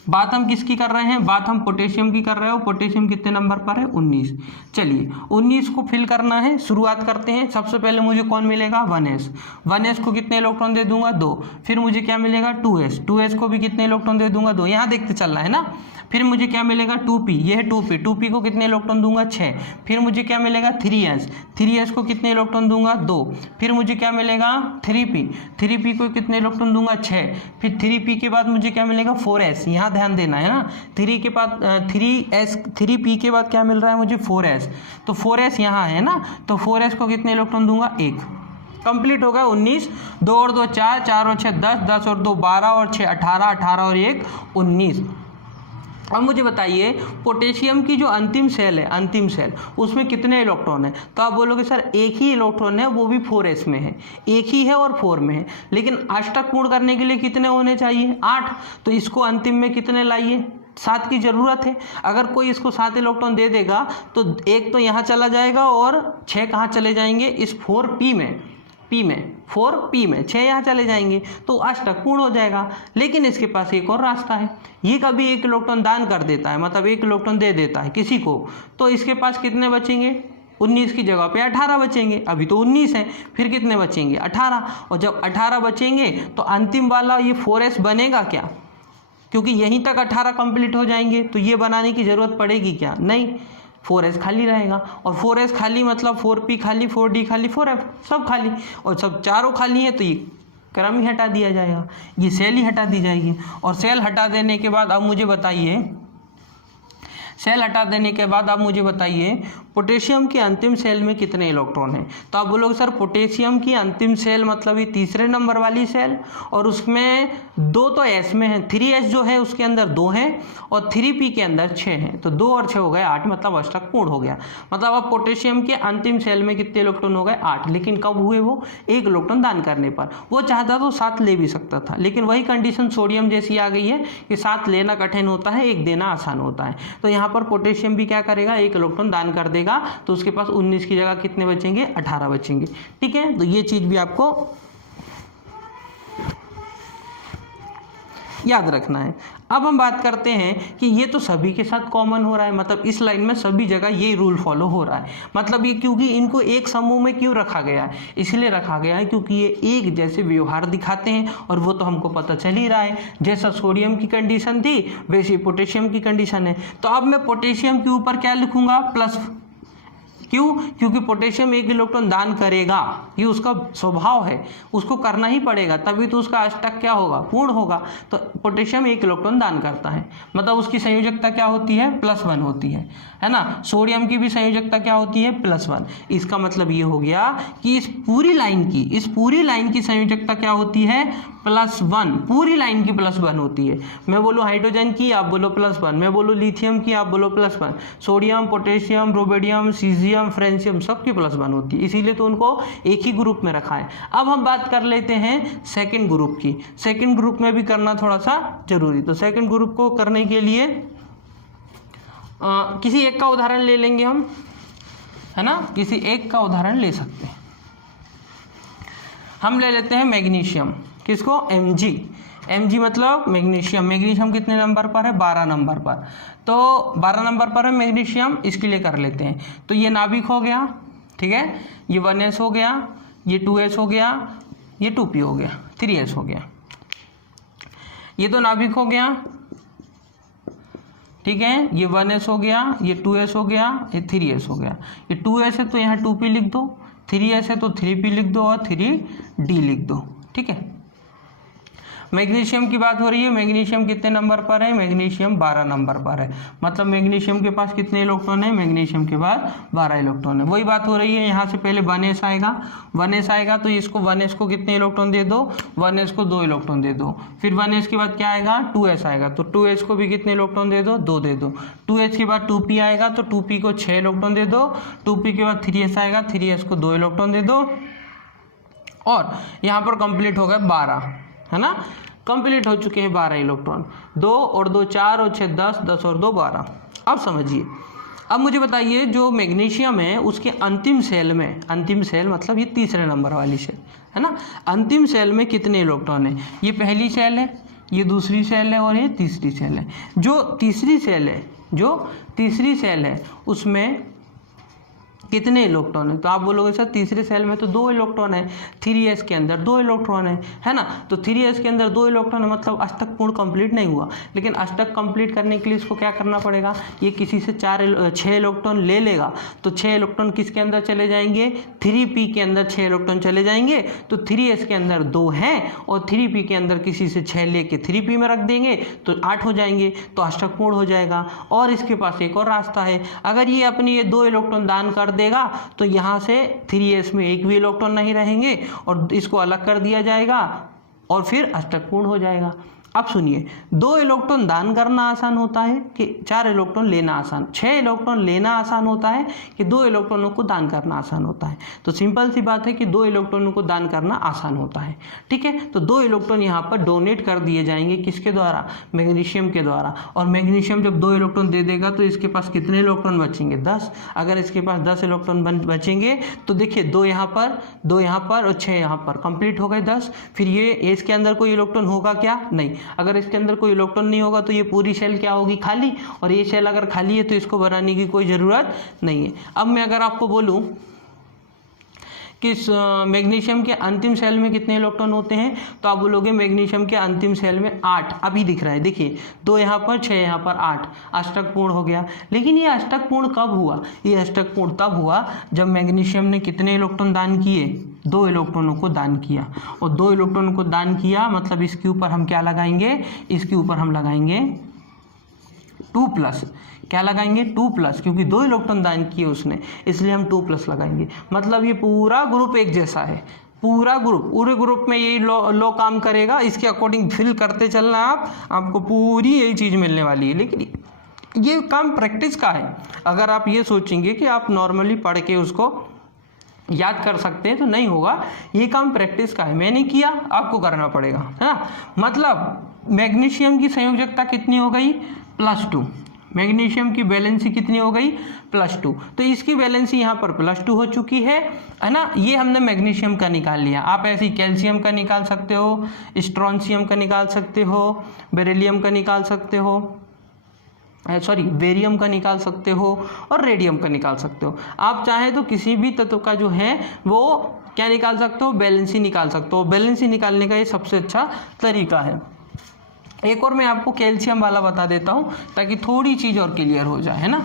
बात हम किसकी कर रहे हैं, बात हम पोटेशियम की कर रहे हो। पोटेशियम कितने नंबर पर है, 19। चलिए 19 को फिल करना है, शुरुआत करते हैं। सबसे पहले मुझे कौन मिलेगा, 1s। 1s को कितने इलेक्ट्रॉन दे दूंगा, 2। फिर मुझे क्या मिलेगा, 2s। 2s को भी कितने इलेक्ट्रॉन दे दूंगा, 2। यहाँ देखते चलना है ना। फिर मुझे क्या मिलेगा, 2p, ये है 2p। 2p को कितने इलेक्ट्रॉन दूंगा, 6। फिर मुझे क्या मिलेगा, 3s। 3s को कितने इलेक्ट्रॉन दूंगा, 2। फिर मुझे क्या मिलेगा, 3p। 3p को कितने इलेक्ट्रॉन दूंगा, 6। फिर 3p के बाद मुझे क्या मिलेगा, 4s। यहाँ ध्यान देना है ना, 3 के बाद 3p के बाद क्या मिल रहा है मुझे, 4s। तो 4s यहाँ है ना, तो 4s को कितने इलेक्ट्रॉन दूंगा, 1। कंप्लीट हो गया 19। 2 और 2 4, 4 और 6 10, 10 और 2 12 और 6 18, 18 और 1 19। अब मुझे बताइए पोटेशियम की जो अंतिम सेल है, अंतिम सेल, उसमें कितने इलेक्ट्रॉन है। तो आप बोलोगे सर एक ही इलेक्ट्रॉन है, वो भी 4s में है, एक ही है और 4 में है। लेकिन अष्टक पूर्ण करने के लिए कितने होने चाहिए, 8। तो इसको अंतिम में कितने लाइए, 7 की ज़रूरत है। अगर कोई इसको 7 इलेक्ट्रॉन दे देगा तो एक तो यहाँ चला जाएगा और 6 कहाँ चले जाएंगे, इस 4p में, 4p में 6 यहाँ चले जाएंगे, तो अष्टक पूर्ण हो जाएगा। लेकिन इसके पास एक और रास्ता है, ये कभी 1 इलेक्ट्रॉन दान कर देता है, मतलब 1 इलेक्ट्रॉन दे देता है किसी को, तो इसके पास कितने बचेंगे, 19 की जगह पे 18 बचेंगे। अभी तो 19 है, फिर कितने बचेंगे, 18। और जब 18 बचेंगे तो अंतिम वाला ये 4s बनेगा क्या, क्योंकि यहीं तक 18 कंप्लीट हो जाएंगे, तो ये बनाने की ज़रूरत पड़ेगी क्या, नहीं, 4s खाली रहेगा। और 4s खाली मतलब 4p खाली, 4d खाली, 4f सब खाली, और सब चारों खाली है, तो ये क्रम ही हटा दिया जाएगा, ये सेल ही हटा दी जाएगी। और सेल हटा देने के बाद अब मुझे बताइए, सेल हटा देने के बाद आप मुझे बताइए पोटेशियम की अंतिम सेल में कितने इलेक्ट्रॉन हैं। तो आप बोलोगे सर पोटेशियम की अंतिम सेल मतलब ये तीसरे नंबर वाली सेल, और उसमें 2 तो s में है, 3s जो है उसके अंदर 2 हैं और 3p के अंदर 6 हैं, तो 2 और 6 हो गए 8, मतलब अष्टक पूर्ण हो गया। मतलब अब पोटेशियम के अंतिम सेल में कितने इलेक्ट्रॉन हो गए, 8। लेकिन कब हुए वो, 1 इलेक्ट्रॉन दान करने पर। वो चाहता तो 7 ले भी सकता था, लेकिन वही कंडीशन सोडियम जैसी आ गई है कि 7 लेना कठिन होता है, 1 देना आसान होता है। तो यहाँ पर पोटेशियम भी क्या करेगा, 1 इलेक्ट्रॉन दान कर देगा, तो उसके पास 19 की जगह कितने बचेंगे, 18 बचेंगे। ठीक है, तो ये चीज भी आपको याद रखना है। अब हम बात करते हैं कि ये तो सभी के साथ कॉमन हो रहा है, मतलब इस लाइन में सभी जगह ये रूल फॉलो हो रहा है। मतलब ये क्योंकि इनको एक समूह में क्यों रखा गया है, इसलिए रखा गया है क्योंकि ये एक जैसे व्यवहार दिखाते हैं, और वो तो हमको पता चल ही रहा है। जैसा सोडियम की कंडीशन थी वैसे पोटेशियम की कंडीशन है। तो अब मैं पोटेशियम के ऊपर क्या लिखूंगा, प्लस। क्यों, क्योंकि पोटेशियम 1 इलेक्ट्रॉन दान करेगा, ये उसका स्वभाव है, उसको करना ही पड़ेगा, तभी तो उसका अष्टक क्या होगा, पूर्ण होगा। तो पोटेशियम 1 इलेक्ट्रॉन दान करता है, मतलब उसकी संयोजकता क्या होती है, +1 होती है ना। सोडियम की भी संयोजकता क्या होती है, +1। इसका मतलब ये हो गया कि इस पूरी लाइन की संयोजकता क्या होती है, +1। पूरी लाइन की +1 होती है। मैं बोलूँ हाइड्रोजन की, आप बोलो +1। मैं बोलूँ लिथियम की, आप बोलो +1। सोडियम, पोटेशियम, रोबेडियम, सीजियम, फ्रेंशियम सबकी +1 होती है, इसीलिए तो उनको एक ही ग्रुप में रखा है। अब हम बात कर लेते हैं सेकंड ग्रुप की। सेकंड ग्रुप में भी करना थोड़ा सा जरूरी। तो सेकंड ग्रुप को करने के लिए किसी एक का उदाहरण ले लेंगे हम, है ना, किसी एक का उदाहरण ले सकते हैं। हम ले लेते हैं मैग्नीशियम, किसको, Mg मतलब मैग्नीशियम। मैग्नीशियम कितने नंबर पर है, 12 नंबर पर। तो 12 नंबर पर है मैग्नीशियम, इसके लिए कर लेते हैं। तो ये नाभिक हो गया, ठीक है, ये 1s हो गया, ये 2s हो गया, ये 2p हो गया, 3s हो गया। ये तो नाभिक हो गया, ठीक है, ये 1s हो गया, ये 2s हो गया, ये 3s हो गया। ये 2s है तो यहाँ 2p लिख दो, 3s है तो 3p लिख दो और 3d लिख दो। ठीक है, मैग्नीशियम की बात हो रही है। मैग्नीशियम कितने नंबर पर है, मैग्नीशियम 12 नंबर पर है। मतलब मैग्नीशियम के पास कितने इलेक्ट्रॉन है, मैग्नीशियम के पास 12 इलेक्ट्रॉन है। वही बात हो रही है, यहाँ से पहले 1s आएगा, 1s आएगा तो इसको 1s को कितने इलेक्ट्रॉन दे दो, 1s को 2 इलेक्ट्रॉन दे दो। फिर 1s के बाद क्या आएगा, 2s आएगा, तो 2s को भी कितने इलेक्ट्रॉन दे दो, 2 दे दो। 2s के बाद 2p आएगा तो 2p को 6 इलेक्ट्रॉन दे दो। 2p के बाद 3s आएगा, 3s को 2 इलेक्ट्रॉन दे दो। और यहाँ पर कंप्लीट हो गया 12, है ना, कंप्लीट हो चुके हैं 12 इलेक्ट्रॉन। 2 और 2 4 और 6 10, 10 और 2 12। अब समझिए, अब मुझे बताइए जो मैग्नीशियम है उसके अंतिम सेल में, अंतिम सेल मतलब ये तीसरे नंबर वाली सेल है ना, अंतिम सेल में कितने इलेक्ट्रॉन है। ये पहली सेल है, ये दूसरी सेल है और ये तीसरी सेल है। जो तीसरी सेल है उसमें कितने इलेक्ट्रॉन है? तो आप बोलोगे सर तीसरे सेल में तो 2 इलेक्ट्रॉन है, 3s के अंदर 2 इलेक्ट्रॉन है ना। तो 3s के अंदर 2 इलेक्ट्रॉन है, मतलब अष्टक पूर्ण कंप्लीट नहीं हुआ। लेकिन अष्टक कंप्लीट करने के लिए इसको क्या करना पड़ेगा, ये किसी से 6 इलेक्ट्रॉन ले लेगा। तो 6 इलेक्ट्रॉन किसके अंदर चले जाएंगे, 3p के अंदर 6 इलेक्ट्रॉन चले जाएंगे। तो 3s के अंदर 2 हैं और 3p के अंदर किसी से 6 लेके 3p में रख देंगे तो 8 हो जाएंगे, तो अष्टक पूर्ण हो जाएगा। और इसके पास एक और रास्ता है, अगर ये अपनी ये 2 इलेक्ट्रॉन दान कर देगा तो यहां से 3s में एक भी इलेक्ट्रॉन नहीं रहेंगे और इसको अलग कर दिया जाएगा और फिर अष्टक पूर्ण हो जाएगा। अब सुनिए, 2 इलेक्ट्रॉन दान करना आसान होता है कि 4 इलेक्ट्रॉन लेना आसान, 6 इलेक्ट्रॉन लेना आसान होता है कि 2 इलेक्ट्रॉनों को दान करना आसान होता है? तो सिंपल सी बात है कि 2 इलेक्ट्रॉनों को दान करना आसान होता है। ठीक है, तो 2 इलेक्ट्रॉन यहाँ पर डोनेट कर दिए जाएंगे, किसके द्वारा, मैग्नीशियम के द्वारा। और मैग्नीशियम जब 2 इलेक्ट्रॉन दे देगा तो इसके पास कितने इलेक्ट्रॉन बचेंगे, 10। अगर इसके पास 10 इलेक्ट्रॉन बचेंगे तो देखिए 2 यहाँ पर और 6 यहाँ पर, कंप्लीट हो गए 10। फिर ये इसके अंदर कोई इलेक्ट्रॉन होगा क्या, नहीं। अगर इसके अंदर कोई इलेक्ट्रॉन नहीं होगा तो ये पूरी सेल क्या होगी, खाली। और ये सेल अगर खाली है तो इसको बनाने की कोई ज़रूरत नहीं है। अब मैं अगर आपको बोलूं कि मैग्नीशियम के अंतिम सेल में कितने इलेक्ट्रॉन होते हैं, तो आप बोलोगे मैग्नीशियम के अंतिम सेल में 8। अभी दिख रहा है, देखिए 2 यहाँ पर, 6 यहाँ पर, 8, अष्टक पूर्ण हो गया। लेकिन ये अष्टक पूर्ण कब हुआ, ये अष्टक पूर्ण तब हुआ जब मैग्नीशियम ने कितने इलेक्ट्रॉन दान किए, 2 इलेक्ट्रॉनों को दान किया। और 2 इलेक्ट्रॉनों को दान किया मतलब इसके ऊपर हम क्या लगाएंगे, इसके ऊपर हम लगाएंगे 2+। क्या लगाएंगे, 2+, क्योंकि 2 इलेक्ट्रॉन दान किए उसने, इसलिए हम 2+ लगाएंगे। मतलब ये पूरा ग्रुप एक जैसा है, पूरे ग्रुप में यही लॉ काम करेगा। इसके अकॉर्डिंग फिल करते चलना, आपको पूरी यही चीज़ मिलने वाली है। लेकिन ये काम प्रैक्टिस का है। अगर आप ये सोचेंगे कि आप नॉर्मली पढ़ के उसको याद कर सकते हैं तो नहीं होगा, ये काम प्रैक्टिस का है। मैंने किया, आपको करना पड़ेगा, है ना। मतलब मैग्नीशियम की संयोजकता कितनी हो गई, +2। मैग्नीशियम की वैलेंसी कितनी हो गई, +2। तो इसकी वैलेंसी यहाँ पर +2 हो चुकी है ना। ये हमने मैग्नीशियम का निकाल लिया। आप ऐसे ही कैल्शियम का निकाल सकते हो, स्ट्रोंशियम का निकाल सकते हो, बेरिलियम का निकाल सकते हो, बेरियम का निकाल सकते हो और रेडियम का निकाल सकते हो। आप चाहे तो किसी भी तत्व का जो है वो क्या निकाल सकते हो, बैलेंसी निकाल सकते हो। बैलेंसी निकालने का ये सबसे अच्छा तरीका है। एक और मैं आपको कैल्शियम वाला बता देता हूँ ताकि थोड़ी चीज़ और क्लियर हो जाए, है ना।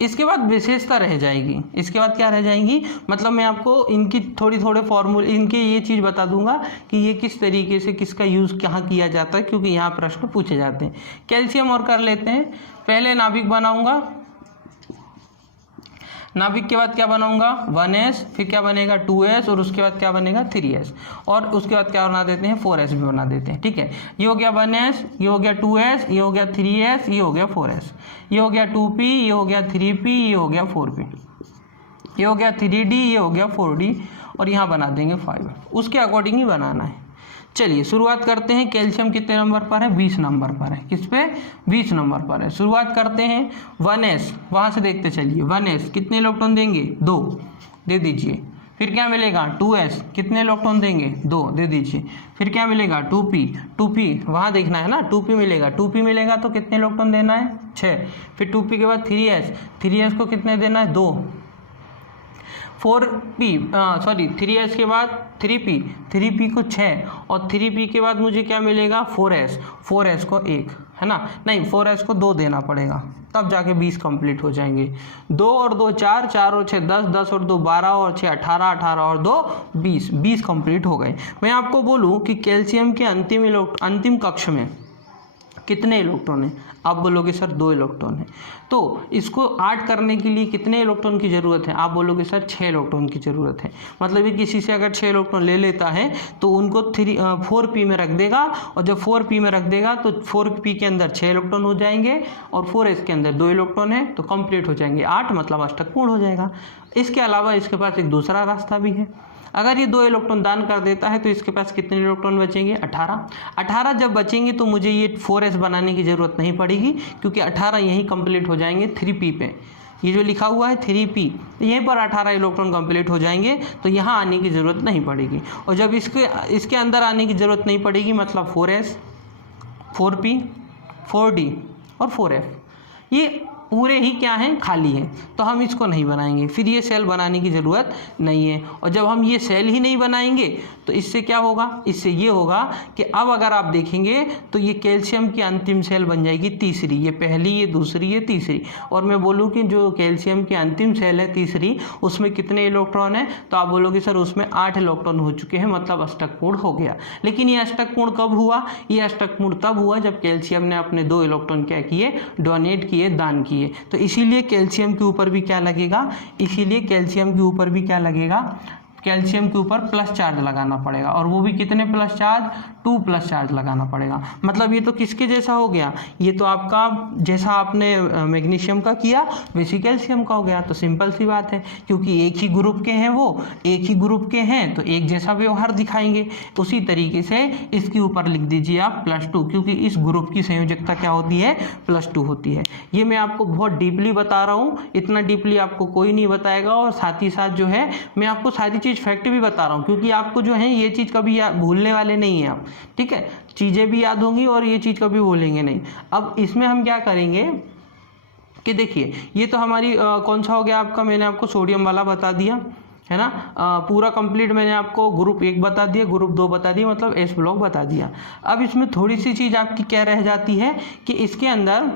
इसके बाद विशेषता रह जाएगी। इसके बाद क्या रह जाएंगी, मतलब मैं आपको इनकी थोड़े फॉर्मूले, इनके ये चीज़ बता दूंगा कि ये किस तरीके से किसका यूज़ कहाँ किया जाता है, क्योंकि यहाँ प्रश्न पूछे जाते हैं। कैल्शियम और कर लेते हैं। पहले नाभिक बनाऊंगा, नाभिक के बाद क्या बनाऊंगा, 1s, फिर क्या बनेगा 2s और उसके बाद क्या बनेगा 3s और उसके बाद क्या बना देते हैं 4s भी बना देते हैं। ठीक है, ये हो गया 1s, ये हो गया 2s, ये हो गया 3s, ये हो गया 4s, ये हो गया 2p, ये हो गया 3p, ये हो गया 4p, ये हो गया 3d, ये हो गया 4d और यहाँ बना देंगे 5। उसके अकॉर्डिंग ही बनाना है। चलिए शुरुआत करते हैं। कैल्शियम कितने नंबर पर है, 20 नंबर पर है। किस पे, 20 नंबर पर है। शुरुआत करते हैं 1s, वहाँ से देखते चलिए। 1s कितने इलेक्ट्रॉन देंगे, 2 दे दीजिए। फिर क्या मिलेगा 2s, कितने इलेक्ट्रॉन देंगे, 2 दे दीजिए। फिर क्या मिलेगा 2p वहाँ देखना है ना, 2p मिलेगा तो कितने इलेक्ट्रॉन देना है, 6। फिर 2p के बाद 3s को कितने देना है, 2। 3s के बाद 3p को 6 और 3p के बाद मुझे क्या मिलेगा 4s को 1, है ना, नहीं 4s को 2 देना पड़ेगा, तब जाके 20 कंप्लीट हो जाएंगे। 2 और 2 4, 4 और 6 10, 10 और 2 12 और 6 18, 18 और 2 20 कंप्लीट हो गए। मैं आपको बोलूँ कि कैल्शियम के अंतिम कक्ष में कितने इलेक्ट्रॉन है, आप बोलोगे सर 2 इलेक्ट्रॉन है। तो इसको 8 करने के लिए कितने इलेक्ट्रॉन की ज़रूरत है, आप बोलोगे सर 6 इलेक्ट्रॉन की ज़रूरत है। मतलब ये किसी से अगर 6 इलेक्ट्रॉन ले लेता है तो उनको 4p में रख देगा और जब 4p में रख देगा तो 4p के अंदर 6 इलेक्ट्रॉन हो जाएंगे और 4s के अंदर 2 इलेक्ट्रॉन है तो कंप्लीट हो जाएंगे 8, मतलब अष्टक पूर्ण हो जाएगा। इसके अलावा इसके पास एक दूसरा रास्ता भी है। अगर ये 2 इलेक्ट्रॉन दान कर देता है तो इसके पास कितने इलेक्ट्रॉन बचेंगे, 18 जब बचेंगे तो मुझे ये 4s बनाने की ज़रूरत नहीं पड़ेगी क्योंकि 18 यहीं कंप्लीट हो जाएंगे 3p पे। ये जो लिखा हुआ है 3p, तो यहीं पर 18 इलेक्ट्रॉन कंप्लीट हो जाएंगे, तो यहाँ आने की ज़रूरत नहीं पड़ेगी। और जब इसके अंदर आने की ज़रूरत नहीं पड़ेगी, मतलब 4s 4p 4d और 4f, ये पूरे ही क्या हैं, खाली हैं, तो हम इसको नहीं बनाएंगे, फिर ये सेल बनाने की ज़रूरत नहीं है। और जब हम ये सेल ही नहीं बनाएंगे तो इससे क्या होगा, इससे ये होगा कि अब अगर आप देखेंगे तो ये कैल्शियम की अंतिम सेल बन जाएगी तीसरी, ये पहली, ये दूसरी, ये तीसरी। और मैं बोलूँ कि जो कैल्शियम की अंतिम सेल है तीसरी, उसमें कितने इलेक्ट्रॉन हैं, तो आप बोलोगे सर उसमें 8 इलेक्ट्रॉन हो चुके हैं, मतलब अष्टकपूर्ण हो गया। लेकिन ये अष्टकपूर्ण कब हुआ, ये अष्टकपूर्ण तब हुआ जब कैल्शियम ने अपने 2 इलेक्ट्रॉन क्या किए, डोनेट किए, दान किए। तो इसीलिए कैल्शियम के ऊपर भी क्या लगेगा, इसीलिए कैल्शियम के ऊपर भी क्या लगेगा, कैल्शियम के ऊपर प्लस चार्ज लगाना पड़ेगा, और वो भी कितने प्लस चार्ज, 2 प्लस चार्ज लगाना पड़ेगा। मतलब ये तो किसके जैसा हो गया, ये तो आपका जैसा आपने मैग्नीशियम का किया वैसे कैल्शियम का हो गया। तो सिंपल सी बात है, क्योंकि एक ही ग्रुप के हैं, वो एक ही ग्रुप के हैं, तो एक जैसा व्यवहार दिखाएंगे। उसी तरीके से इसके ऊपर लिख दीजिए आप +2, क्योंकि इस ग्रुप की संयोजकता क्या होती है, +2 होती है। ये मैं आपको बहुत डीपली बता रहा हूँ, इतना डीपली आपको कोई नहीं बताएगा। और साथ ही साथ जो है मैं आपको सारी चीज़ फैक्ट भी बता रहा हूँ, क्योंकि आपको जो है ये चीज़ कभी भूलने वाले नहीं हैं आप, ठीक है। चीज़ें भी याद होंगी और ये चीज़ कभी भूलेंगे नहीं। अब इसमें हम क्या करेंगे कि देखिए, ये तो हमारी कौन सा हो गया आपका, मैंने आपको सोडियम वाला बता दिया है ना, पूरा कंप्लीट मैंने आपको ग्रुप 1 बता दिया, ग्रुप 2 बता दिया, मतलब एस ब्लॉक बता दिया। अब इसमें थोड़ी सी चीज़ आपकी क्या रह जाती है कि इसके अंदर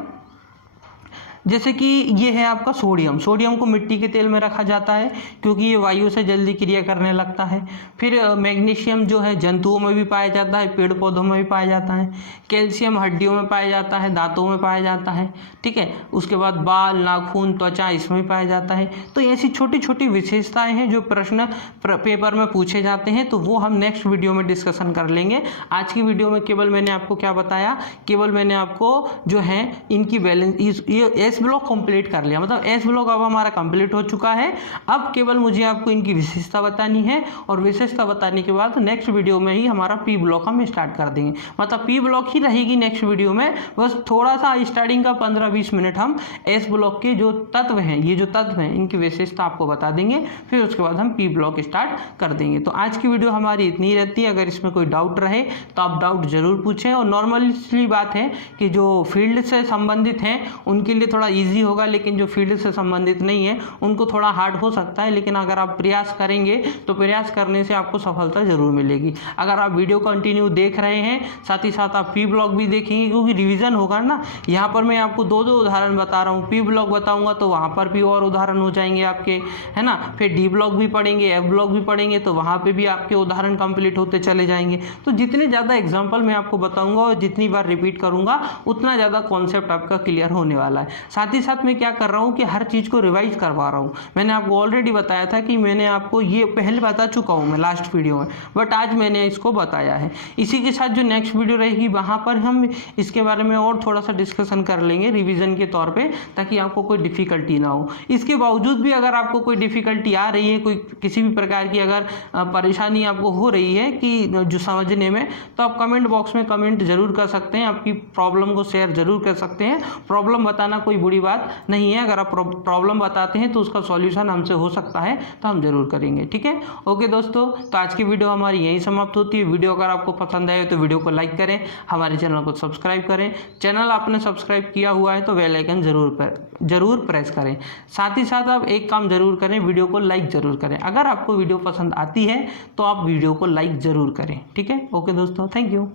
जैसे कि ये है आपका सोडियम, सोडियम को मिट्टी के तेल में रखा जाता है क्योंकि ये वायु से जल्दी क्रिया करने लगता है। फिर मैग्नीशियम जो है जंतुओं में भी पाया जाता है, पेड़ पौधों में भी पाया जाता है। कैल्शियम हड्डियों में पाया जाता है, दांतों में पाया जाता है, ठीक है। उसके बाद बाल, नाखून, त्वचा, इसमें भी पाया जाता है। तो ऐसी छोटी छोटी विशेषताएं हैं जो प्रश्न पेपर में पूछे जाते हैं, तो वो हम नेक्स्ट वीडियो में डिस्कशन कर लेंगे। आज की वीडियो में केवल मैंने आपको क्या बताया, केवल मैंने आपको जो है इनकी बैलेंस, ये एस ब्लॉक कंप्लीट कर लिया, मतलब एस ब्लॉक अब हमारा कंप्लीट हो चुका है। अब केवल मुझे आपको इनकी विशेषता बतानी है, और विशेषता बताने के बाद नेक्स्ट वीडियो में ही हमारा पी ब्लॉक हम स्टार्ट कर देंगे। मतलब पी ब्लॉक ही रहेगी नेक्स्ट वीडियो में, बस थोड़ा सा स्टार्टिंग का 15-20 मिनट हम एस ब्लॉक के जो तत्व हैं, ये जो तत्व हैं इनकी विशेषता आपको बता देंगे, फिर उसके बाद हम पी ब्लॉक स्टार्ट कर देंगे। तो आज की वीडियो हमारी इतनी ही रहती है। अगर इसमें कोई डाउट रहे तो आप डाउट जरूर पूछें। और नॉर्मली बात है कि जो फील्ड से संबंधित हैं उनके लिए थोड़ा ईजी होगा, लेकिन जो फील्ड से संबंधित नहीं है उनको थोड़ा हार्ड हो सकता है। लेकिन अगर आप प्रयास करेंगे तो प्रयास करने से आपको सफलता जरूर मिलेगी। अगर आप वीडियो कंटिन्यू देख रहे हैं, साथ ही साथ आप पी ब्लॉक भी देखेंगे, क्योंकि रिवीजन होगा ना। यहाँ पर मैं आपको 2 उदाहरण बता रहा हूँ, पी ब्लॉक बताऊंगा तो वहाँ पर भी और उदाहरण हो जाएंगे आपके, है ना। फिर डी ब्लॉक भी पढ़ेंगे, एफ ब्लॉक भी पढ़ेंगे, तो वहाँ पे भी आपके उदाहरण कंप्लीट होते चले जाएंगे। तो जितने ज़्यादा एग्जाम्पल मैं आपको बताऊंगा और जितनी बार रिपीट करूंगा उतना ज़्यादा कॉन्सेप्ट आपका क्लियर होने वाला है। साथ ही साथ मैं क्या कर रहा हूँ कि हर चीज़ को रिवाइज करवा रहा हूँ। मैंने आपको ऑलरेडी बताया था कि मैंने आपको ये पहले बता चुका हूँ मैं लास्ट वीडियो में, बट आज मैंने इसको बताया है। इसी के साथ जो नेक्स्ट वीडियो रहेगी वहाँ पर हम इसके बारे में और थोड़ा सा डिस्कशन कर लेंगे रिवीजन के तौर पे, ताकि आपको कोई डिफ़िकल्टी ना हो। इसके बावजूद भी अगर आपको कोई डिफ़िकल्टी आ रही है, कोई किसी भी प्रकार की अगर परेशानी आपको हो रही है कि जो समझने में, तो आप कमेंट बॉक्स में कमेंट जरूर कर सकते हैं, आपकी प्रॉब्लम को शेयर जरूर कर सकते हैं। प्रॉब्लम बताना कोई बुरी बात नहीं है, अगर आप प्रॉब्लम बताते हैं तो उसका सॉल्यूशन हमसे हो सकता है तो हम जरूर करेंगे, ठीक है। ओके दोस्तों, तो आज की वीडियो हमारी यहीं समाप्त होती है। वीडियो अगर आपको पसंद आए तो वीडियो को लाइक करें, हमारे चैनल को सब्सक्राइब करें। चैनल आपने सब्सक्राइब किया हुआ है तो बेल आइकन जरूर प्रेस करें। साथ ही साथ आप एक काम जरूर करें, वीडियो को लाइक जरूर करें। अगर आपको वीडियो पसंद आती है तो आप वीडियो को लाइक जरूर करें, ठीक है। ओके दोस्तों, थैंक यू।